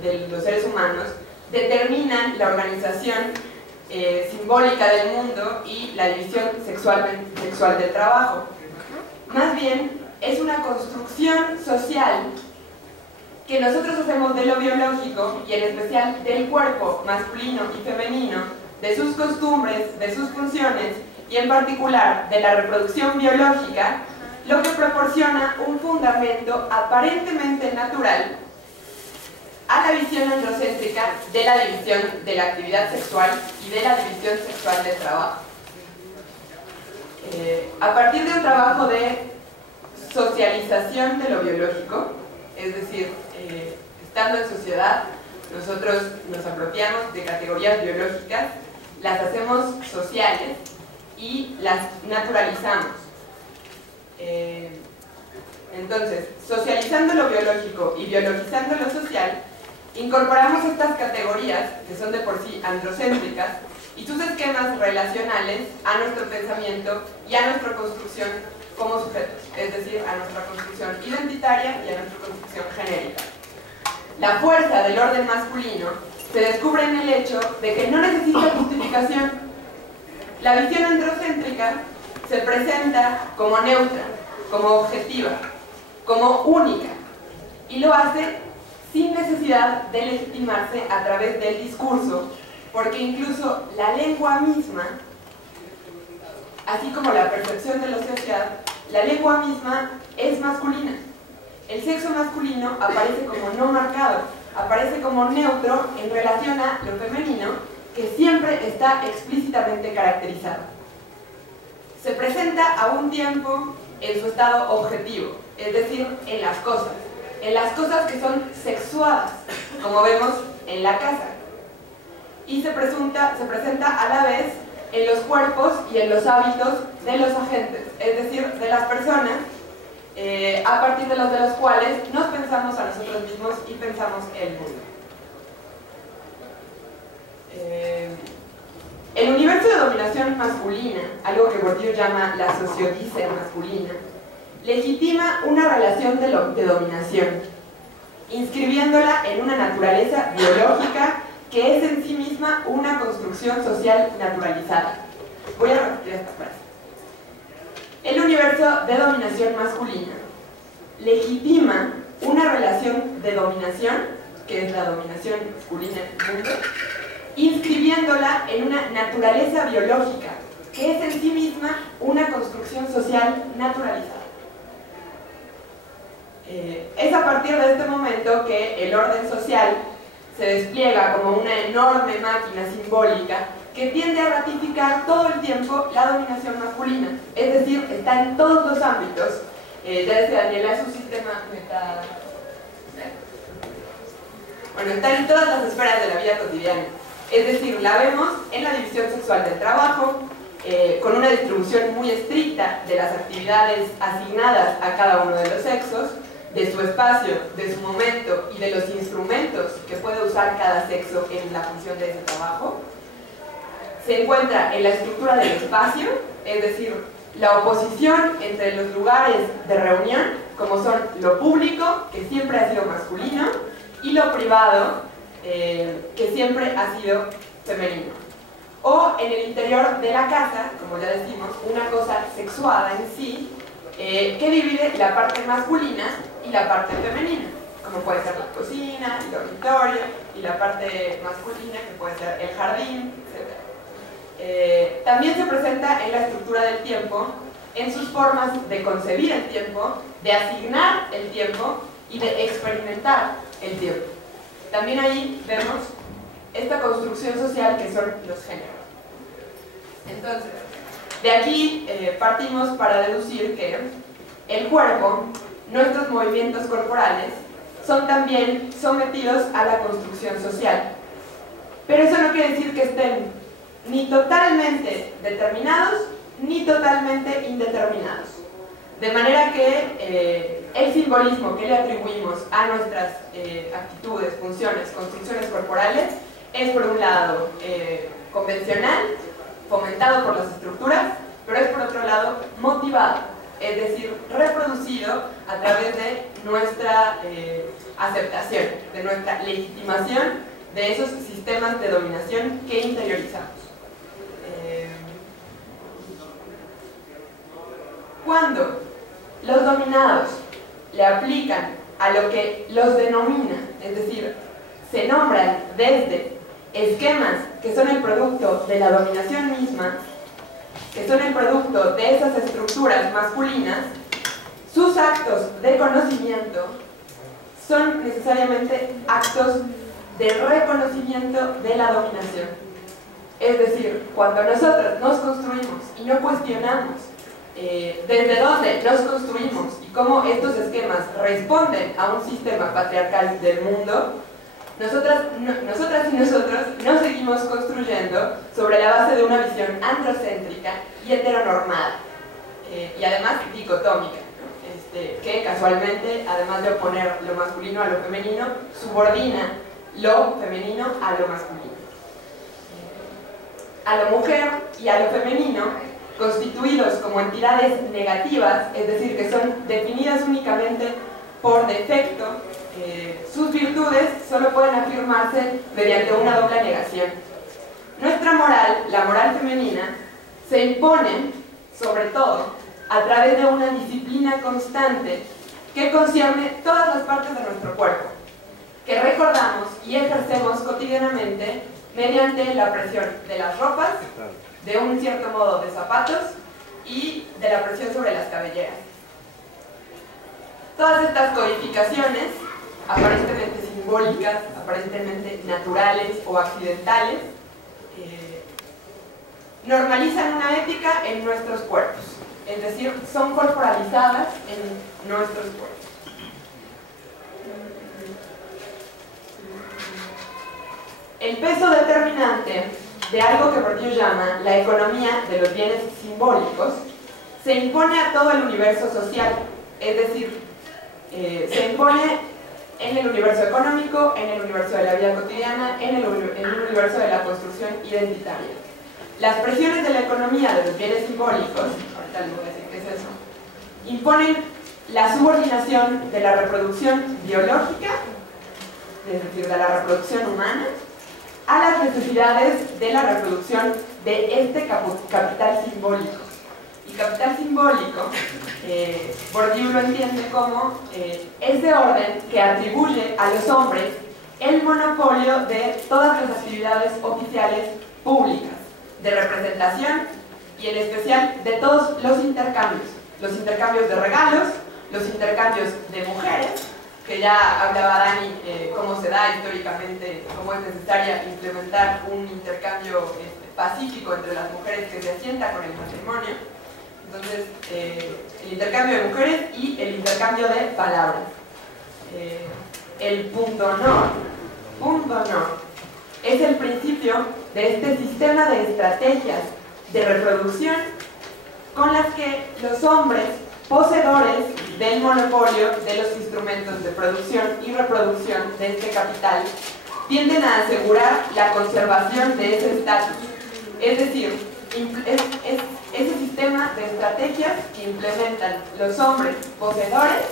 de los seres humanos determinan la organización simbólica del mundo y la división sexual del trabajo. Más bien, es una construcción social que nosotros hacemos de lo biológico y en especial del cuerpo masculino y femenino, de sus costumbres, de sus funciones y en particular de la reproducción biológica, lo que proporciona un fundamento aparentemente natural a la visión androcéntrica de la división de la actividad sexual y de la división sexual del trabajo. A partir de un trabajo de socialización de lo biológico, es decir, estando en sociedad, nosotros nos apropiamos de categorías biológicas, las hacemos sociales y las naturalizamos. Entonces, socializando lo biológico y biologizando lo social, incorporamos estas categorías, que son de por sí androcéntricas, y sus esquemas relacionales a nuestro pensamiento y a nuestra construcción como sujetos, es decir, a nuestra construcción identitaria y a nuestra construcción genérica. La fuerza del orden masculino se descubre en el hecho de que no necesita justificación. La visión androcéntrica se presenta como neutra, como objetiva, como única, y lo hace sin necesidad de legitimarse a través del discurso, porque incluso la lengua misma, así como la percepción de la sociedad, la lengua misma es masculina. El sexo masculino aparece como no marcado, aparece como neutro en relación a lo femenino, que siempre está explícitamente caracterizado. Se presenta a un tiempo en su estado objetivo, es decir, en las cosas que son sexuadas, como vemos en la casa, y se presenta a la vez en los cuerpos y en los hábitos de los agentes, es decir, de las personas, a partir de los cuales nos pensamos a nosotros mismos y pensamos el mundo. El universo de dominación masculina, algo que Bourdieu llama la sociodice masculina, legitima una relación de dominación, inscribiéndola en una naturaleza biológica que es en sí misma una construcción social naturalizada. Voy a repetir esta frase. El universo de dominación masculina legitima una relación de dominación, que es la dominación masculina en el mundo, inscribiéndola en una naturaleza biológica, que es en sí misma una construcción social naturalizada. Es a partir de este momento que el orden social se despliega como una enorme máquina simbólica que tiende a ratificar todo el tiempo la dominación masculina, es decir, está en todos los ámbitos. Ya decía Daniela, es un sistema bueno, está en todas las esferas de la vida cotidiana, es decir, la vemos en la división sexual del trabajo, con una distribución muy estricta de las actividades asignadas a cada uno de los sexos, de su espacio, de su momento y de los instrumentos que puede usar cada sexo en la función de ese trabajo. Se encuentra en la estructura del espacio, es decir, la oposición entre los lugares de reunión, como son lo público, que siempre ha sido masculino, y lo privado, que siempre ha sido femenino. O en el interior de la casa, como ya decimos, una cosa sexuada en sí, que divide la parte masculina y la parte femenina, como puede ser la cocina, el dormitorio, y la parte masculina, que puede ser el jardín, etc. También se presenta en la estructura del tiempo, en sus formas de concebir el tiempo, de asignar el tiempo y de experimentar el tiempo. También ahí vemos esta construcción social que son los géneros. Entonces, de aquí partimos para deducir que el cuerpo, nuestros movimientos corporales, son también sometidos a la construcción social. Pero eso no quiere decir que estén ni totalmente determinados ni totalmente indeterminados. De manera que el simbolismo que le atribuimos a nuestras actitudes, funciones, construcciones corporales es por un lado convencional, fomentado por las estructuras, pero es por otro lado motivado, es decir, reproducido a través de nuestra aceptación, de nuestra legitimación de esos sistemas de dominación que interiorizamos. Cuando los dominados le aplican a lo que los denomina, es decir, se nombran desde esquemas que son el producto de la dominación misma, que son el producto de esas estructuras masculinas, sus actos de conocimiento son necesariamente actos de reconocimiento de la dominación. Es decir, cuando nosotros nos construimos y no cuestionamos desde dónde nos construimos y cómo estos esquemas responden a un sistema patriarcal del mundo, nosotras y nosotros nos seguimos construyendo sobre la base de una visión androcéntrica y heteronormada, y además dicotómica, que casualmente, además de oponer lo masculino a lo femenino, subordina lo femenino a lo masculino. A la mujer y a lo femenino, constituidos como entidades negativas, es decir, que son definidas únicamente por defecto, sus virtudes solo pueden afirmarse mediante una doble negación. Nuestra moral, la moral femenina, se impone, sobre todo, a través de una disciplina constante que concierne todas las partes de nuestro cuerpo, que recordamos y ejercemos cotidianamente mediante la presión de las ropas, de un cierto modo de zapatos y de la presión sobre las cabelleras. Todas estas codificaciones, aparentemente simbólicas, aparentemente naturales o accidentales, normalizan una ética en nuestros cuerpos, es decir, son corporalizadas en nuestros cuerpos. El peso determinante de algo que Bourdieu llama la economía de los bienes simbólicos se impone a todo el universo social, es decir, se impone en el universo económico, en el universo de la vida cotidiana, en el universo de la construcción identitaria. Las presiones de la economía de los bienes simbólicos, ahorita les voy a decir qué es eso, imponen la subordinación de la reproducción biológica, es decir, de la reproducción humana, a las necesidades de la reproducción de este capital simbólico. Y capital simbólico, Bourdieu lo entiende como ese orden que atribuye a los hombres el monopolio de todas las actividades oficiales públicas, de representación y en especial de todos los intercambios de regalos, los intercambios de mujeres, que ya hablaba Dani cómo se da históricamente, cómo es necesaria implementar un intercambio pacífico entre las mujeres que se asienta con el matrimonio. Entonces, el intercambio de mujeres y el intercambio de palabras. El punto no, es el principio de este sistema de estrategias de reproducción con las que los hombres poseedores del monopolio de los instrumentos de producción y reproducción de este capital tienden a asegurar la conservación de ese estatus. Es decir, es ese sistema de estrategias que implementan los hombres poseedores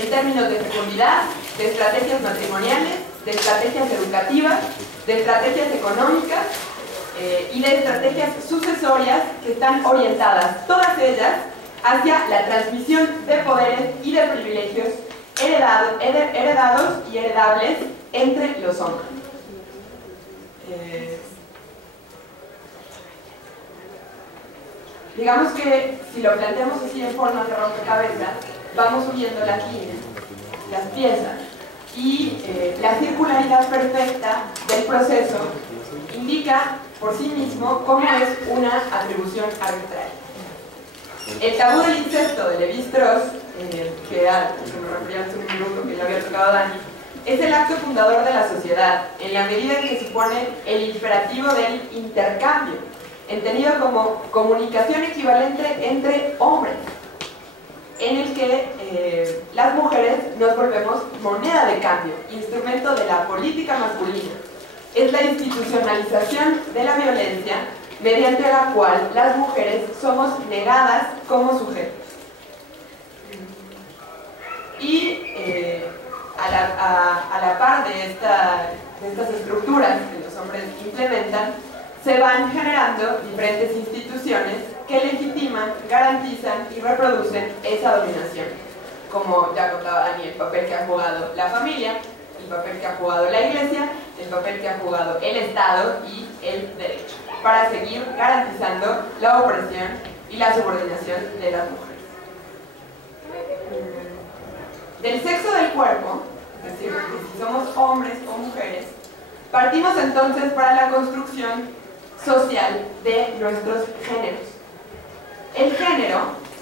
en términos de fecundidad, de estrategias matrimoniales, de estrategias educativas, de estrategias económicas y de estrategias sucesorias que están orientadas, todas ellas, hacia la transmisión de poderes y de privilegios heredados y heredables entre los hombres. Digamos que si lo planteamos así en forma de rompecabezas, vamos uniendo las líneas, las piezas, y la circularidad perfecta del proceso indica por sí mismo cómo es una atribución arbitraria. El tabú del incesto de Lévi-Strauss, que me refería hace un minuto que ya había tocado a Dani, es el acto fundador de la sociedad, en la medida en que supone el imperativo del intercambio, entendido como comunicación equivalente entre hombres. en el que las mujeres nos volvemos moneda de cambio, instrumento de la política masculina. Es la institucionalización de la violencia mediante la cual las mujeres somos negadas como sujetos. Y a la par de estas estructuras que los hombres implementan, se van generando diferentes instituciones que legitiman, garantizan y reproducen esa dominación. Como ya contaba Dani, el papel que ha jugado la familia, el papel que ha jugado la iglesia, el papel que ha jugado el Estado y el derecho, para seguir garantizando la opresión y la subordinación de las mujeres. Del sexo del cuerpo, es decir, si somos hombres o mujeres, partimos entonces para la construcción social de nuestros géneros. El género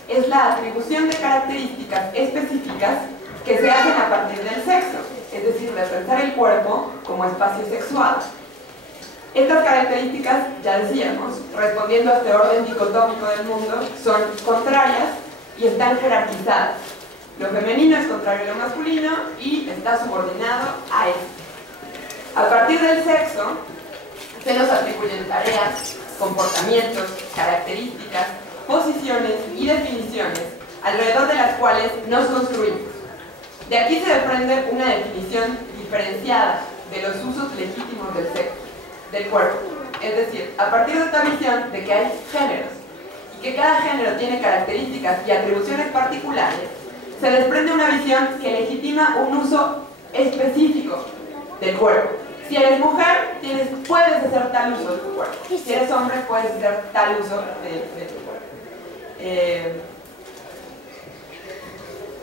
es la atribución de características específicas que se hacen a partir del sexo, es decir, de pensar el cuerpo como espacio sexual. Estas características, ya decíamos, respondiendo a este orden dicotómico del mundo, son contrarias y están jerarquizadas. Lo femenino es contrario a lo masculino y está subordinado a esto. A partir del sexo, se nos atribuyen tareas, comportamientos, características, posiciones y definiciones alrededor de las cuales nos construimos. De aquí se desprende una definición diferenciada de los usos legítimos del sexo, del cuerpo. Es decir, a partir de esta visión de que hay géneros y que cada género tiene características y atribuciones particulares, se desprende una visión que legitima un uso específico del cuerpo. Si eres mujer, puedes hacer tal uso de tu cuerpo. Si eres hombre, puedes hacer tal uso de tu cuerpo.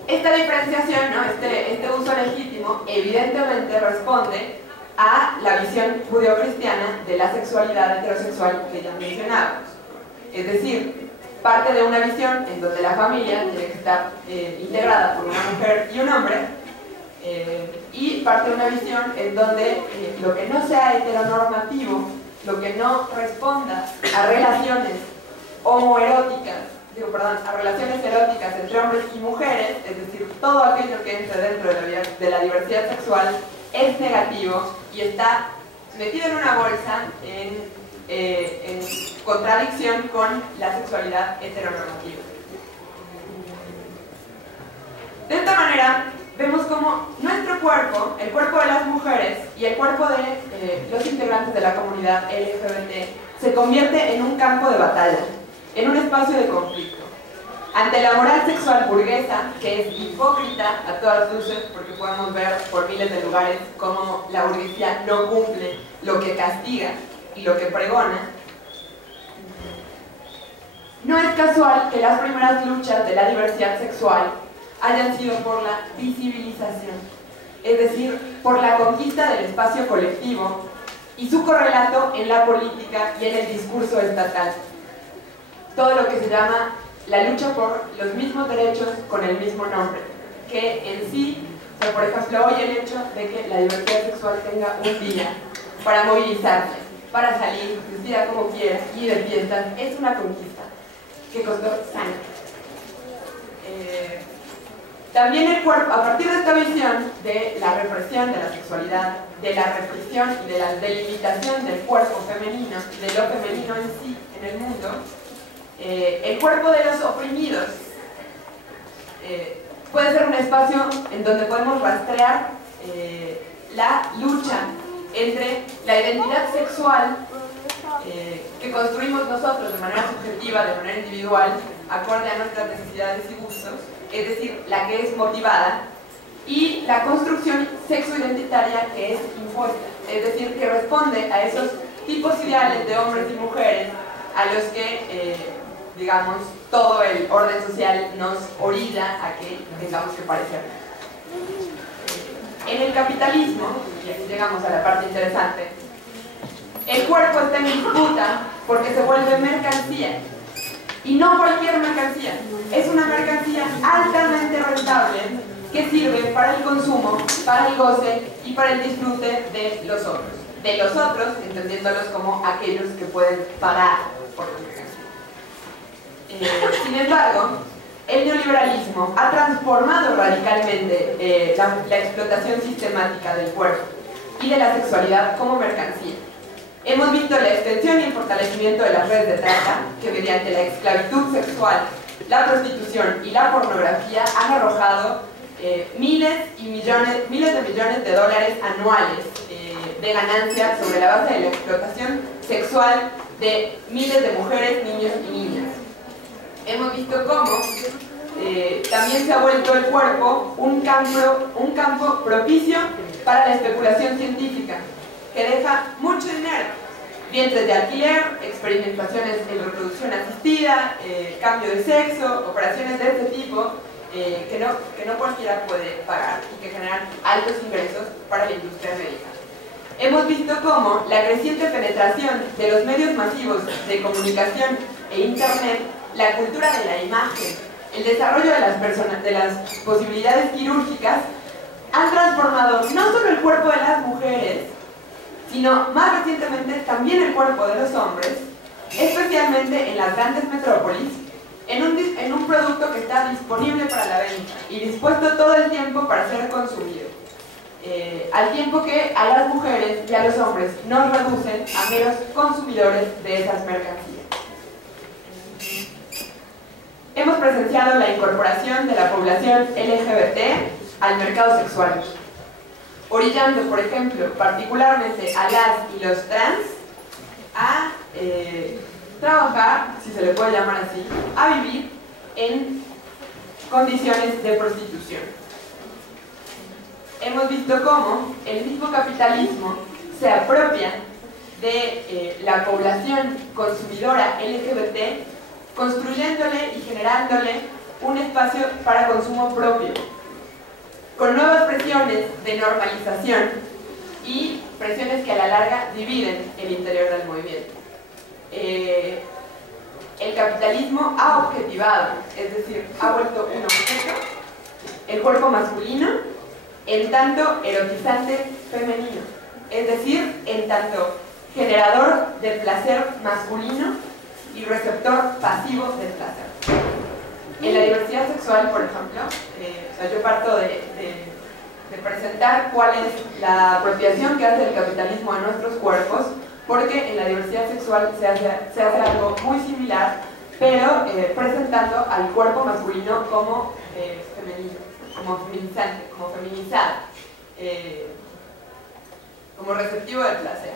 Esta diferenciación, ¿no? este uso legítimo, evidentemente responde a la visión judeocristiana de la sexualidad heterosexual que ya mencionábamos. Es decir, parte de una visión en donde la familia tiene que estar integrada por una mujer y un hombre, y parte de una visión en donde lo que no sea heteronormativo, lo que no responda a relaciones homoeróticas, a relaciones eróticas entre hombres y mujeres, es decir, todo aquello que entre dentro de la diversidad sexual es negativo y está metido en una bolsa en contradicción con la sexualidad heteronormativa. De esta manera, vemos como nuestro cuerpo, el cuerpo de las mujeres y el cuerpo de los integrantes de la comunidad LGBT se convierte en un campo de batalla, en un espacio de conflicto. Ante la moral sexual burguesa, que es hipócrita a todas luces, porque podemos ver por miles de lugares cómo la burguesía no cumple lo que castiga y lo que pregona, no es casual que las primeras luchas de la diversidad sexual hayan sido por la visibilización, es decir, por la conquista del espacio colectivo y su correlato en la política y en el discurso estatal. Todo lo que se llama la lucha por los mismos derechos con el mismo nombre, que en sí, por ejemplo, hoy el hecho de que la diversidad sexual tenga un día para movilizarse, para salir, vestida como quiera y de fiestas, es una conquista que costó sangre. También el cuerpo, a partir de esta visión de la represión de la sexualidad, de la represión y de la delimitación del cuerpo femenino, de lo femenino en sí en el mundo, el cuerpo de los oprimidos puede ser un espacio en donde podemos rastrear la lucha entre la identidad sexual que construimos nosotros de manera subjetiva, de manera individual, acorde a nuestras necesidades y gustos, es decir, la que es motivada, y la construcción sexoidentitaria que es impuesta, es decir, que responde a esos tipos ideales de hombres y mujeres a los que, digamos, todo el orden social nos orilla a que tengamos que parecer. En el capitalismo, y aquí llegamos a la parte interesante, el cuerpo está en disputa porque se vuelve mercancía. Y no cualquier mercancía, es una mercancía altamente rentable que sirve para el consumo, para el goce y para el disfrute de los otros. De los otros, entendiéndolos como aquellos que pueden pagar por la mercancía. Sin embargo, el neoliberalismo ha transformado radicalmente la explotación sistemática del cuerpo y de la sexualidad como mercancía. Hemos visto la extensión y el fortalecimiento de las redes de trata, que mediante la esclavitud sexual, la prostitución y la pornografía han arrojado miles de millones de dólares anuales de ganancias sobre la base de la explotación sexual de miles de mujeres, niños y niñas. Hemos visto cómo también se ha vuelto el cuerpo un campo propicio para la especulación científica, que deja mucho dinero: vientres de alquiler, experimentaciones en reproducción asistida, cambio de sexo, operaciones de este tipo, que no cualquiera puede pagar y que generan altos ingresos para la industria médica. Hemos visto cómo la creciente penetración de los medios masivos de comunicación e Internet, la cultura de la imagen, el desarrollo de las posibilidades quirúrgicas han transformado no solo el cuerpo de las mujeres, sino más recientemente también el cuerpo de los hombres, especialmente en las grandes metrópolis, en un producto que está disponible para la venta y dispuesto todo el tiempo para ser consumido. Al tiempo que a las mujeres y a los hombres nos reducen a meros consumidores de esas mercancías. Hemos presenciado la incorporación de la población LGBT al mercado sexual, orillando, por ejemplo, particularmente a las y los trans a trabajar, si se le puede llamar así, a vivir en condiciones de prostitución. Hemos visto cómo el mismo capitalismo se apropia de la población consumidora LGBT, construyéndole y generándole un espacio para consumo propio, con nuevas presiones de normalización y presiones que a la larga dividen el interior del movimiento. El capitalismo ha objetivado, es decir, ha vuelto un objeto, el cuerpo masculino, en tanto erotizante femenino, es decir, en tanto generador de placer masculino y receptor pasivo del placer. En la diversidad sexual, por ejemplo, yo parto de presentar cuál es la apropiación que hace el capitalismo a nuestros cuerpos, porque en la diversidad sexual se hace algo muy similar, pero presentando al cuerpo masculino como femenino, como feminizante, como feminizado, como receptivo del placer.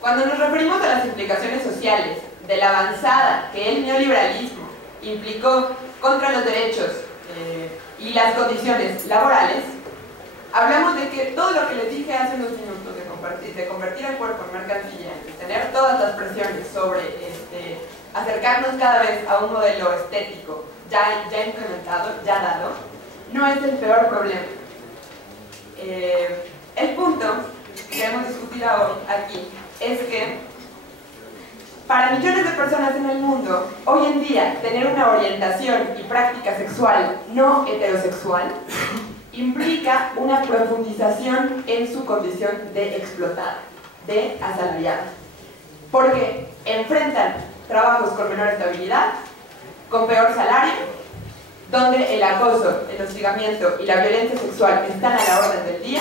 Cuando nos referimos a las implicaciones sociales de la avanzada que el neoliberalismo implicó contra los derechos y las condiciones laborales, hablamos de que todo lo que les dije hace unos minutos de convertir el cuerpo en mercancía, de tener todas las presiones sobre acercarnos cada vez a un modelo estético ya implementado, ya dado, no es el peor problema. El punto que queremos discutir hoy aquí es que para millones de personas en el mundo, hoy en día, tener una orientación y práctica sexual no heterosexual implica una profundización en su condición de explotada, de asalariada, porque enfrentan trabajos con menor estabilidad, con peor salario, donde el acoso, el hostigamiento y la violencia sexual están a la orden del día,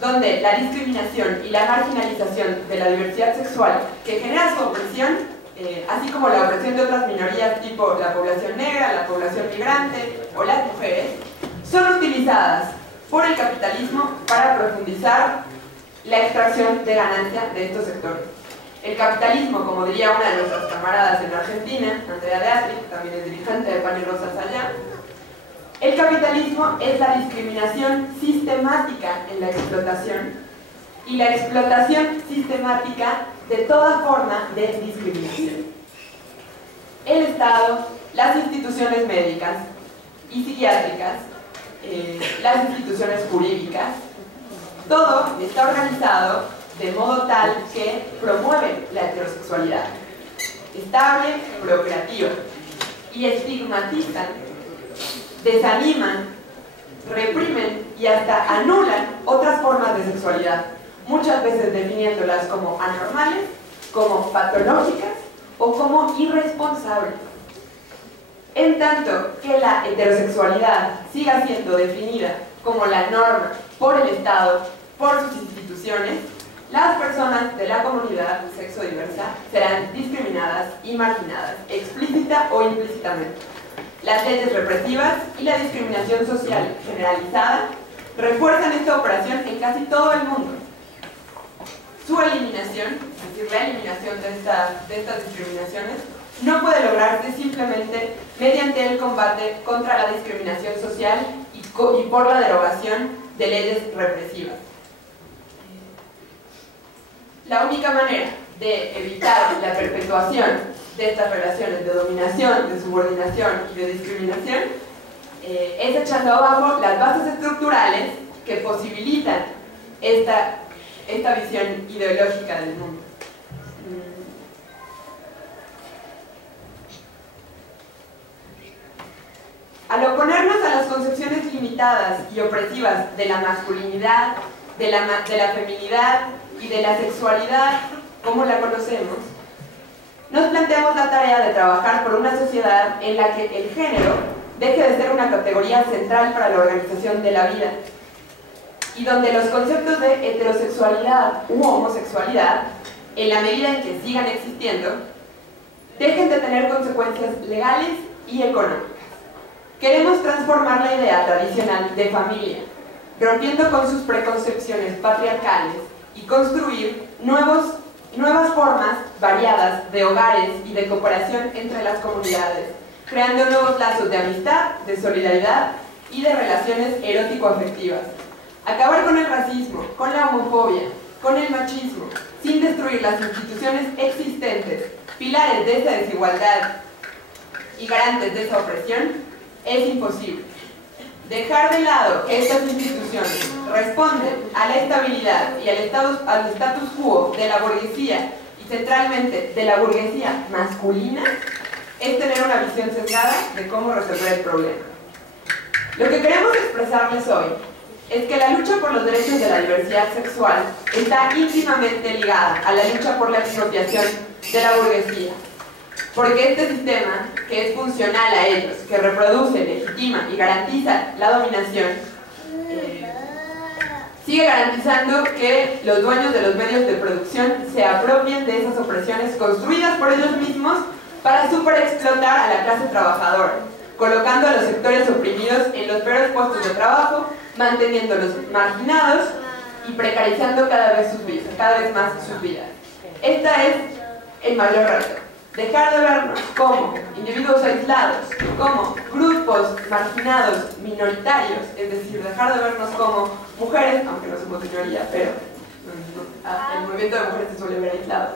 donde la discriminación y la marginalización de la diversidad sexual que genera su opresión, así como la opresión de otras minorías tipo la población negra, la población migrante o las mujeres, son utilizadas por el capitalismo para profundizar la extracción de ganancia de estos sectores. El capitalismo, como diría una de nuestras camaradas en Argentina, Andrea Beatriz, que también es dirigente de Pan y Rosas allá, el capitalismo es la discriminación sistemática en la explotación y la explotación sistemática de toda forma de discriminación. El Estado, las instituciones médicas y psiquiátricas, las instituciones jurídicas, todo está organizado de modo tal que promueve la heterosexualidad estable, procreativa, y estigmatizan, desaniman, reprimen y hasta anulan otras formas de sexualidad, muchas veces definiéndolas como anormales, como patológicas o como irresponsables. En tanto que la heterosexualidad siga siendo definida como la norma por el Estado, por sus instituciones, las personas de la comunidad sexodiversa serán discriminadas y marginadas, explícita o implícitamente. Las leyes represivas y la discriminación social generalizada refuerzan esta operación en casi todo el mundo. Su eliminación, es decir, la eliminación de estas discriminaciones, no puede lograrse simplemente mediante el combate contra la discriminación social y por la derogación de leyes represivas. La única manera de evitar la perpetuación de estas relaciones de dominación, de subordinación y de discriminación es echando abajo las bases estructurales que posibilitan esta visión ideológica del mundo. Al oponernos a las concepciones limitadas y opresivas de la masculinidad, de la feminidad y de la sexualidad como la conocemos, nos planteamos la tarea de trabajar por una sociedad en la que el género deje de ser una categoría central para la organización de la vida y donde los conceptos de heterosexualidad u homosexualidad, en la medida en que sigan existiendo, dejen de tener consecuencias legales y económicas. Queremos transformar la idea tradicional de familia, rompiendo con sus preconcepciones patriarcales y construir nuevas formas variadas de hogares y de cooperación entre las comunidades, creando nuevos lazos de amistad, de solidaridad y de relaciones erótico-afectivas. Acabar con el racismo, con la homofobia, con el machismo, sin destruir las instituciones existentes, pilares de esa desigualdad y garantes de esa opresión, es imposible. Dejar de lado que estas instituciones responden a la estabilidad y al status quo de la burguesía y centralmente de la burguesía masculina es tener una visión sesgada de cómo resolver el problema. Lo que queremos expresarles hoy es que la lucha por los derechos de la diversidad sexual está íntimamente ligada a la lucha por la expropiación de la burguesía, porque este sistema, que es funcional a ellos, que reproduce, legitima y garantiza la dominación, sigue garantizando que los dueños de los medios de producción se apropien de esas opresiones construidas por ellos mismos para superexplotar a la clase trabajadora, colocando a los sectores oprimidos en los peores puestos de trabajo, manteniéndolos marginados y precarizando cada vez más sus vidas. Este es el mayor reto. Dejar de vernos como individuos aislados, como grupos marginados, minoritarios, es decir, dejar de vernos como mujeres, aunque no somos minoría, pero el movimiento de mujeres se suele ver aislado.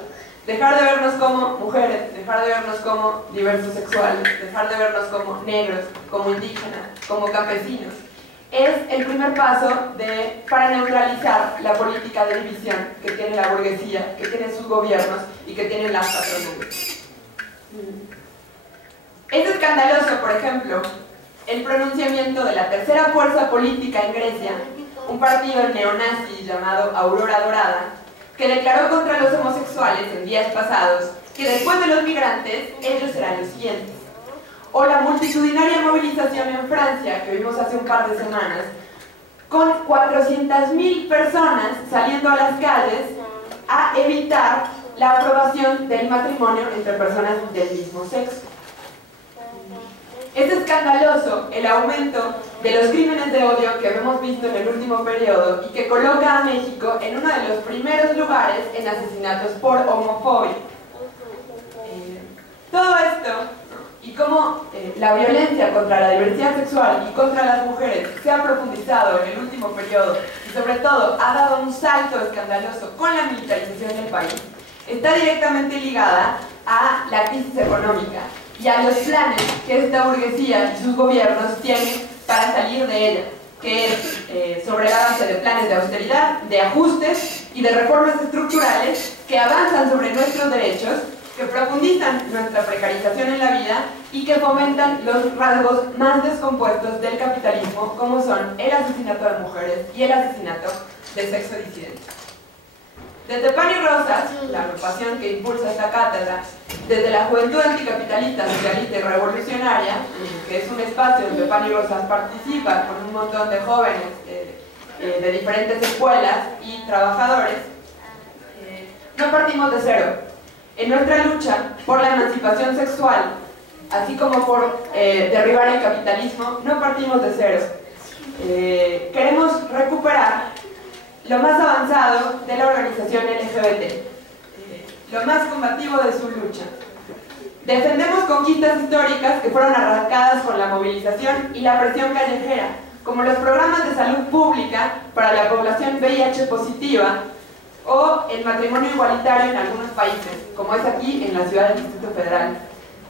Dejar de vernos como mujeres, dejar de vernos como diversos sexuales, dejar de vernos como negros, como indígenas, como campesinos, es el primer paso para neutralizar la política de división que tiene la burguesía, que tienen sus gobiernos y que tienen las patronales. Es escandaloso, por ejemplo, el pronunciamiento de la tercera fuerza política en Grecia, un partido neonazi llamado Aurora Dorada, que declaró contra los homosexuales en días pasados que después de los migrantes, ellos serán los siguientes. O la multitudinaria movilización en Francia, que vimos hace un par de semanas, con 400.000 personas saliendo a las calles a evitar la aprobación del matrimonio entre personas del mismo sexo. Es escandaloso el aumento de los crímenes de odio que hemos visto en el último periodo y que coloca a México en uno de los primeros lugares en asesinatos por homofobia. Todo esto y cómo la violencia contra la diversidad sexual y contra las mujeres se ha profundizado en el último periodo y sobre todo ha dado un salto escandaloso con la militarización del país, está directamente ligada a la crisis económica y a los planes que esta burguesía y sus gobiernos tienen para salir de ella, que es sobre la base de planes de austeridad, de ajustes y de reformas estructurales que avanzan sobre nuestros derechos, que profundizan nuestra precarización en la vida y que fomentan los rasgos más descompuestos del capitalismo, como son el asesinato de mujeres y el asesinato de sexo disidente. Desde Pan y Rosas, la agrupación que impulsa esta cátedra, desde la Juventud Anticapitalista, Socialista y Revolucionaria, que es un espacio donde Pan y Rosas participa con un montón de jóvenes de diferentes escuelas y trabajadores, no partimos de cero. En nuestra lucha por la emancipación sexual, así como por derribar el capitalismo, no partimos de cero. Queremos recuperar lo más avanzado de la organización LGBT, lo más combativo de su lucha. Defendemos conquistas históricas que fueron arrancadas con la movilización y la presión callejera, como los programas de salud pública para la población VIH positiva o el matrimonio igualitario en algunos países, como es aquí en la ciudad del Distrito Federal.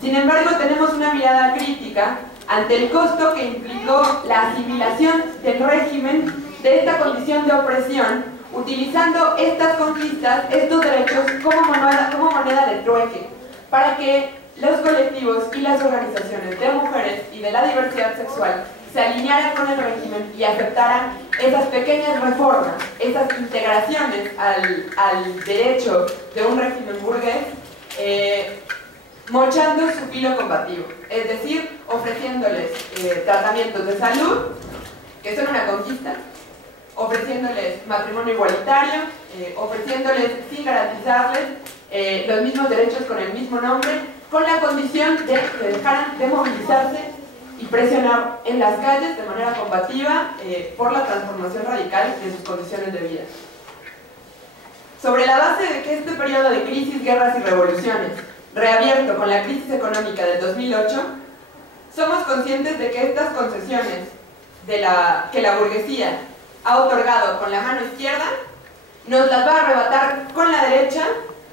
Sin embargo, tenemos una mirada crítica ante el costo que implicó la asimilación del régimen de esta condición de opresión, utilizando estas conquistas, estos derechos como moneda de trueque, para que los colectivos y las organizaciones de mujeres y de la diversidad sexual se alinearan con el régimen y aceptaran esas pequeñas reformas, esas integraciones al derecho de un régimen burgués, mochando su filo combativo, es decir, ofreciéndoles tratamientos de salud, que son una conquista, ofreciéndoles matrimonio igualitario, ofreciéndoles sin garantizarles los mismos derechos con el mismo nombre, con la condición de que dejaran de movilizarse y presionar en las calles de manera combativa por la transformación radical de sus condiciones de vida. Sobre la base de que este periodo de crisis, guerras y revoluciones, reabierto con la crisis económica del 2008, somos conscientes de que estas concesiones que la burguesía ha otorgado con la mano izquierda, nos las va a arrebatar con la derecha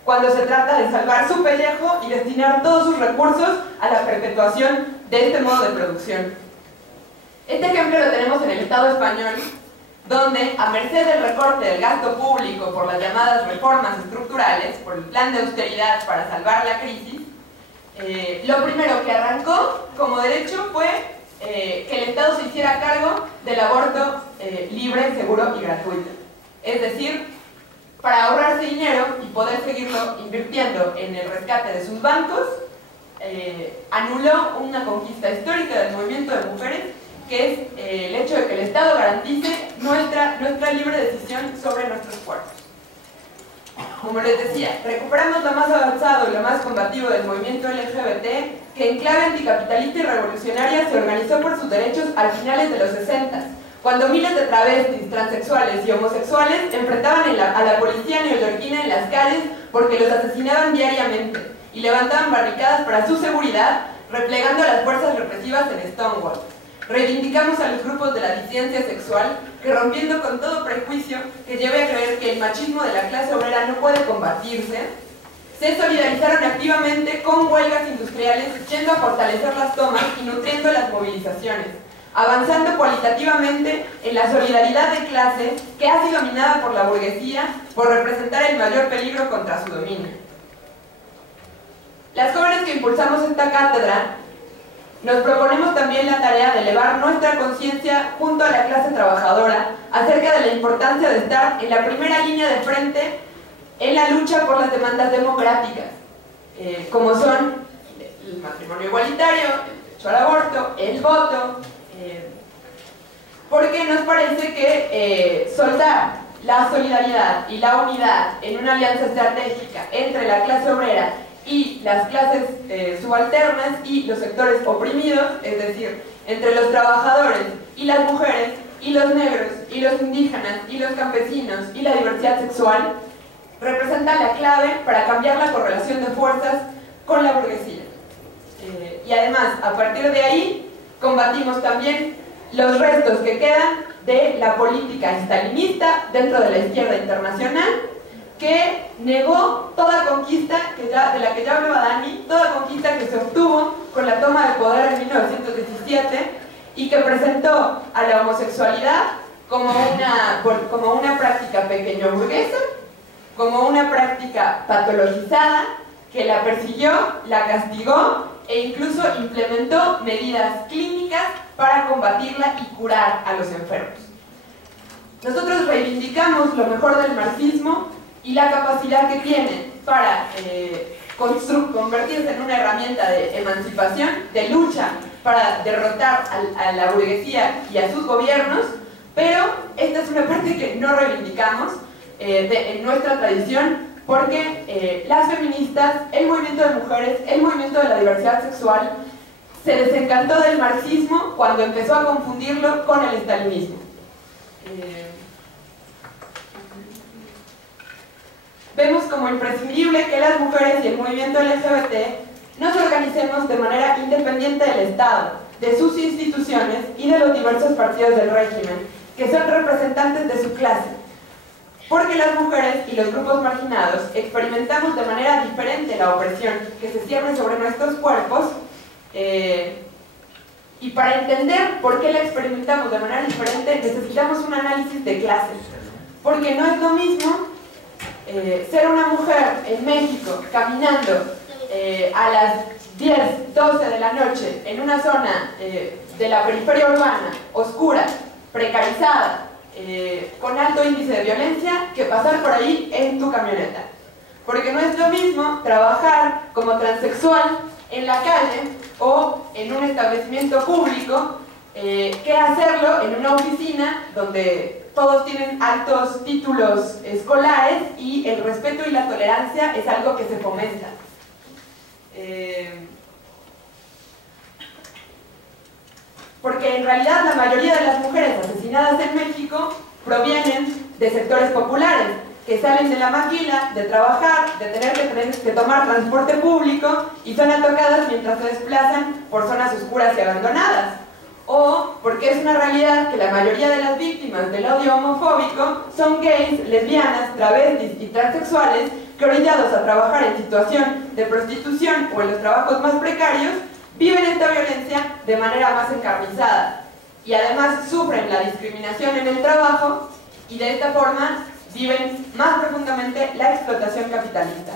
cuando se trata de salvar su pellejo y destinar todos sus recursos a la perpetuación de este modo de producción. Este ejemplo lo tenemos en el Estado español, donde, a merced del recorte del gasto público por las llamadas reformas estructurales, por el plan de austeridad para salvar la crisis, lo primero que arrancó como derecho fue que el Estado se hiciera cargo del aborto libre, seguro y gratuito. Es decir, para ahorrarse dinero y poder seguirlo invirtiendo en el rescate de sus bancos, anuló una conquista histórica del movimiento de mujeres, que es el hecho de que el Estado garantice nuestra libre decisión sobre nuestros cuerpos. Como les decía, recuperamos lo más avanzado y lo más combativo del movimiento LGBT, que en clave anticapitalista y revolucionaria se organizó por sus derechos a finales de los 60, cuando miles de travestis, transexuales y homosexuales enfrentaban a la policía neoyorquina en las calles porque los asesinaban diariamente y levantaban barricadas para su seguridad, replegando a las fuerzas represivas en Stonewall. Reivindicamos a los grupos de la disidencia sexual que, rompiendo con todo prejuicio que lleve a creer que el machismo de la clase obrera no puede combatirse, se solidarizaron activamente con huelgas industriales, yendo a fortalecer las tomas y nutriendo las movilizaciones, avanzando cualitativamente en la solidaridad de clase que ha sido minada por la burguesía por representar el mayor peligro contra su dominio. Las jóvenes que impulsamos esta cátedra nos proponemos también la tarea de elevar nuestra conciencia junto a la clase trabajadora acerca de la importancia de estar en la primera línea de frente en la lucha por las demandas democráticas, como son el matrimonio igualitario, el derecho al aborto, el voto, porque nos parece que soltar la solidaridad y la unidad en una alianza estratégica entre la clase obrera y las clases subalternas y los sectores oprimidos, es decir, entre los trabajadores y las mujeres y los negros y los indígenas y los campesinos y la diversidad sexual, representa la clave para cambiar la correlación de fuerzas con la burguesía. Y además, a partir de ahí, combatimos también los restos que quedan de la política stalinista dentro de la izquierda internacional, que negó toda conquista de la que ya hablaba Dani, toda conquista que se obtuvo con la toma de poder en 1917 y que presentó a la homosexualidad como una práctica pequeño burguesa, como una práctica patologizada que la persiguió, la castigó e incluso implementó medidas clínicas para combatirla y curar a los enfermos. Nosotros reivindicamos lo mejor del marxismo y la capacidad que tiene para convertirse en una herramienta de emancipación, de lucha para derrotar a la burguesía y a sus gobiernos, pero esta es una parte que no reivindicamos en nuestra tradición, porque las feministas, el movimiento de mujeres, el movimiento de la diversidad sexual, se desencantó del marxismo cuando empezó a confundirlo con el estalinismo. Vemos como imprescindible que las mujeres y el movimiento LGBT nos organicemos de manera independiente del Estado, de sus instituciones y de los diversos partidos del régimen, que son representantes de su clase. Porque las mujeres y los grupos marginados experimentamos de manera diferente la opresión que se cierne sobre nuestros cuerpos, y para entender por qué la experimentamos de manera diferente necesitamos un análisis de clases. Porque no es lo mismo ser una mujer en México caminando a las 10, 12 de la noche en una zona de la periferia urbana, oscura, precarizada, con alto índice de violencia, que pasar por ahí en tu camioneta. Porque no es lo mismo trabajar como transexual en la calle o en un establecimiento público que hacerlo en una oficina donde todos tienen altos títulos escolares y el respeto y la tolerancia es algo que se fomenta. Porque en realidad la mayoría de las mujeres asesinadas en México provienen de sectores populares, que salen de la maquila, de trabajar, de tener que tomar transporte público y son atacadas mientras se desplazan por zonas oscuras y abandonadas. O porque es una realidad que la mayoría de las víctimas del odio homofóbico son gays, lesbianas, travestis y transexuales que, orillados a trabajar en situación de prostitución o en los trabajos más precarios, viven esta violencia de manera más encarnizada y además sufren la discriminación en el trabajo y de esta forma viven más profundamente la explotación capitalista.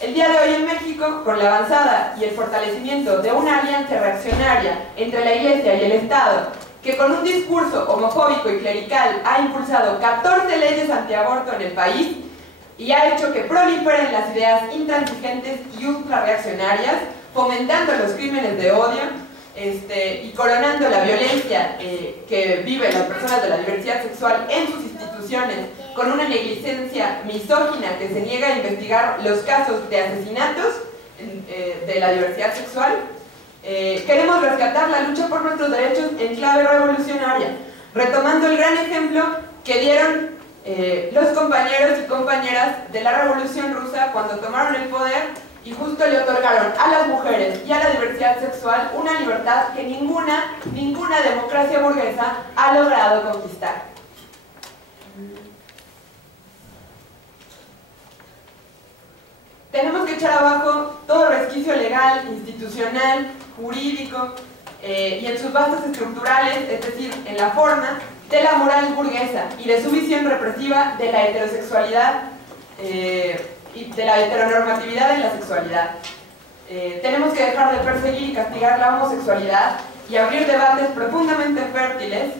El día de hoy en México, con la avanzada y el fortalecimiento de una alianza reaccionaria entre la Iglesia y el Estado, que con un discurso homofóbico y clerical ha impulsado 14 leyes antiaborto en el país y ha hecho que proliferen las ideas intransigentes y ultrarreaccionarias, fomentando los crímenes de odio y coronando la violencia que viven las personas de la diversidad sexual en sus instituciones, con una negligencia misógina que se niega a investigar los casos de asesinatos de la diversidad sexual. Queremos rescatar la lucha por nuestros derechos en clave revolucionaria, retomando el gran ejemplo que dieron los compañeros y compañeras de la Revolución Rusa cuando tomaron el poder y justo le otorgaron a las mujeres y a la diversidad sexual una libertad que ninguna democracia burguesa ha logrado conquistar. Tenemos que echar abajo todo resquicio legal, institucional, jurídico y en sus bases estructurales, es decir, en la forma de la moral burguesa y de su visión represiva de la heterosexualidad y de la heteronormatividad en la sexualidad. Tenemos que dejar de perseguir y castigar la homosexualidad y abrir debates profundamente fértiles,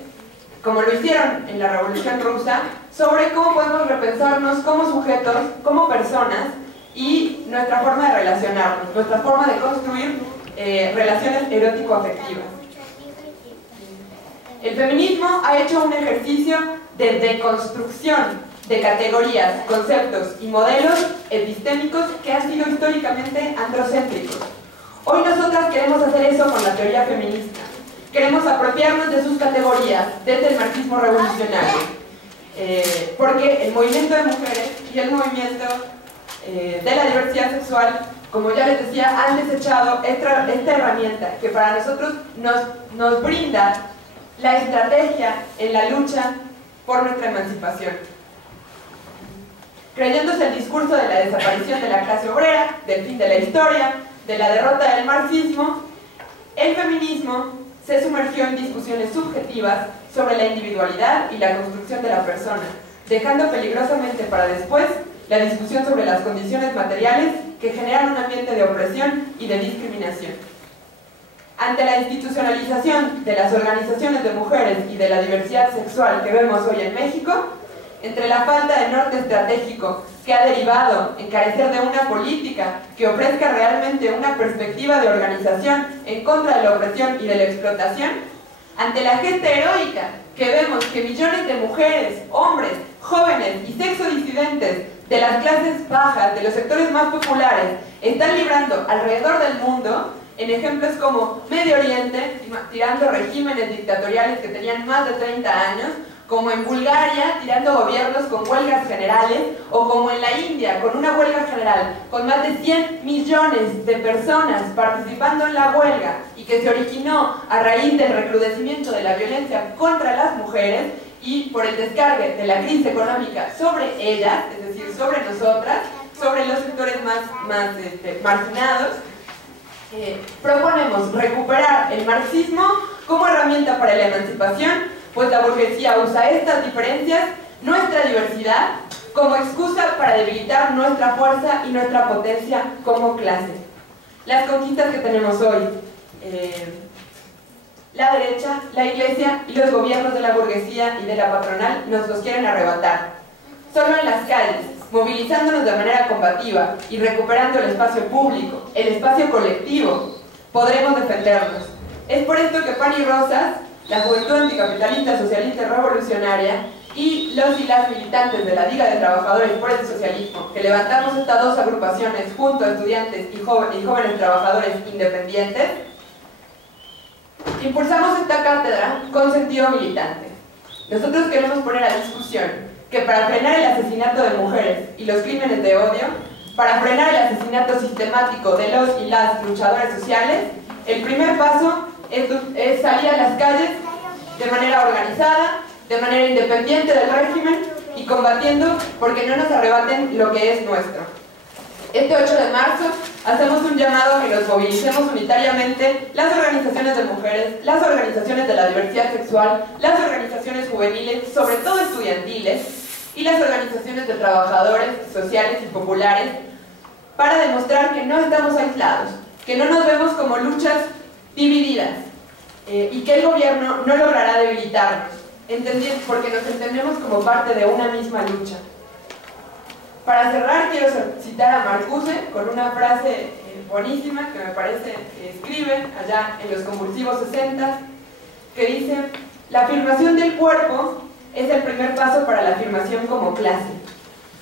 como lo hicieron en la Revolución Rusa, sobre cómo podemos repensarnos como sujetos, como personas, y nuestra forma de relacionarnos, nuestra forma de construir relaciones erótico-afectivas. El feminismo ha hecho un ejercicio de deconstrucción de categorías, conceptos y modelos epistémicos que han sido históricamente androcéntricos. Hoy nosotras queremos hacer eso con la teoría feminista. Queremos apropiarnos de sus categorías desde el marxismo revolucionario, porque el movimiento de mujeres y el movimiento de la diversidad sexual, como ya les decía, han desechado esta herramienta que para nosotros nos brinda la estrategia en la lucha por nuestra emancipación. Creyéndose el discurso de la desaparición de la clase obrera, del fin de la historia, de la derrota del marxismo, el feminismo se sumergió en discusiones subjetivas sobre la individualidad y la construcción de la persona, dejando peligrosamente para después la discusión sobre las condiciones materiales que generan un ambiente de opresión y de discriminación. Ante la institucionalización de las organizaciones de mujeres y de la diversidad sexual que vemos hoy en México, entre la falta de norte estratégico que ha derivado en carecer de una política que ofrezca realmente una perspectiva de organización en contra de la opresión y de la explotación, ante la gesta heroica que vemos que millones de mujeres, hombres, jóvenes y sexodisidentes de las clases bajas, de los sectores más populares, están librando alrededor del mundo, en ejemplos como Medio Oriente, tirando regímenes dictatoriales que tenían más de 30 años, como en Bulgaria, tirando gobiernos con huelgas generales, o como en la India, con una huelga general, con más de 100 millones de personas participando en la huelga, y que se originó a raíz del recrudecimiento de la violencia contra las mujeres, y por el descargue de la crisis económica sobre ellas, es decir, sobre nosotras, sobre los sectores más marginados. Proponemos recuperar el marxismo como herramienta para la emancipación, pues la burguesía usa estas diferencias, nuestra diversidad, como excusa para debilitar nuestra fuerza y nuestra potencia como clase. Las conquistas que tenemos hoy, la derecha, la iglesia y los gobiernos de la burguesía y de la patronal nos los quieren arrebatar. Solo en las calles, movilizándonos de manera combativa y recuperando el espacio público, el espacio colectivo, podremos defendernos. Es por esto que Pan y Rosas, la Juventud Anticapitalista, Socialista y Revolucionaria, y los y las militantes de la Liga de Trabajadores por el Socialismo, que levantamos estas dos agrupaciones junto a estudiantes y jóvenes trabajadores independientes, impulsamos esta cátedra con sentido militante. Nosotros queremos poner a discusión que para frenar el asesinato de mujeres y los crímenes de odio, para frenar el asesinato sistemático de los y las luchadoras sociales, el primer paso es salir a las calles de manera organizada, de manera independiente del régimen y combatiendo porque no nos arrebaten lo que es nuestro. Este 8 de marzo hacemos un llamado a que nos movilicemos unitariamente las organizaciones de mujeres, las organizaciones de la diversidad sexual, las organizaciones juveniles, sobre todo estudiantiles, y las organizaciones de trabajadores sociales y populares, para demostrar que no estamos aislados, que no nos vemos como luchas divididas y que el gobierno no logrará debilitarnos, porque nos entendemos como parte de una misma lucha. Para cerrar, quiero citar a Marcuse con una frase buenísima que me parece que escribe allá en los convulsivos 60, que dice: la afirmación del cuerpo es el primer paso para la afirmación como clase.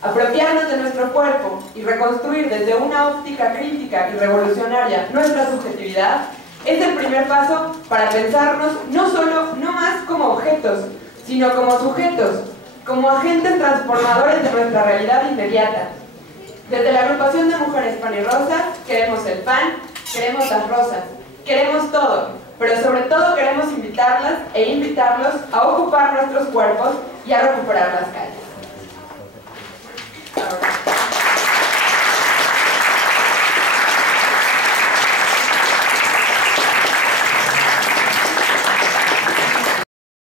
Apropiarnos de nuestro cuerpo y reconstruir desde una óptica crítica y revolucionaria nuestra subjetividad es el primer paso para pensarnos no más como objetos, sino como sujetos, como agentes transformadores de nuestra realidad inmediata. Desde la agrupación de mujeres Pan y Rosas queremos el pan, queremos las rosas, queremos todo, pero sobre todo queremos invitarlas e invitarlos a ocupar nuestros cuerpos y a recuperar las calles. Ahora.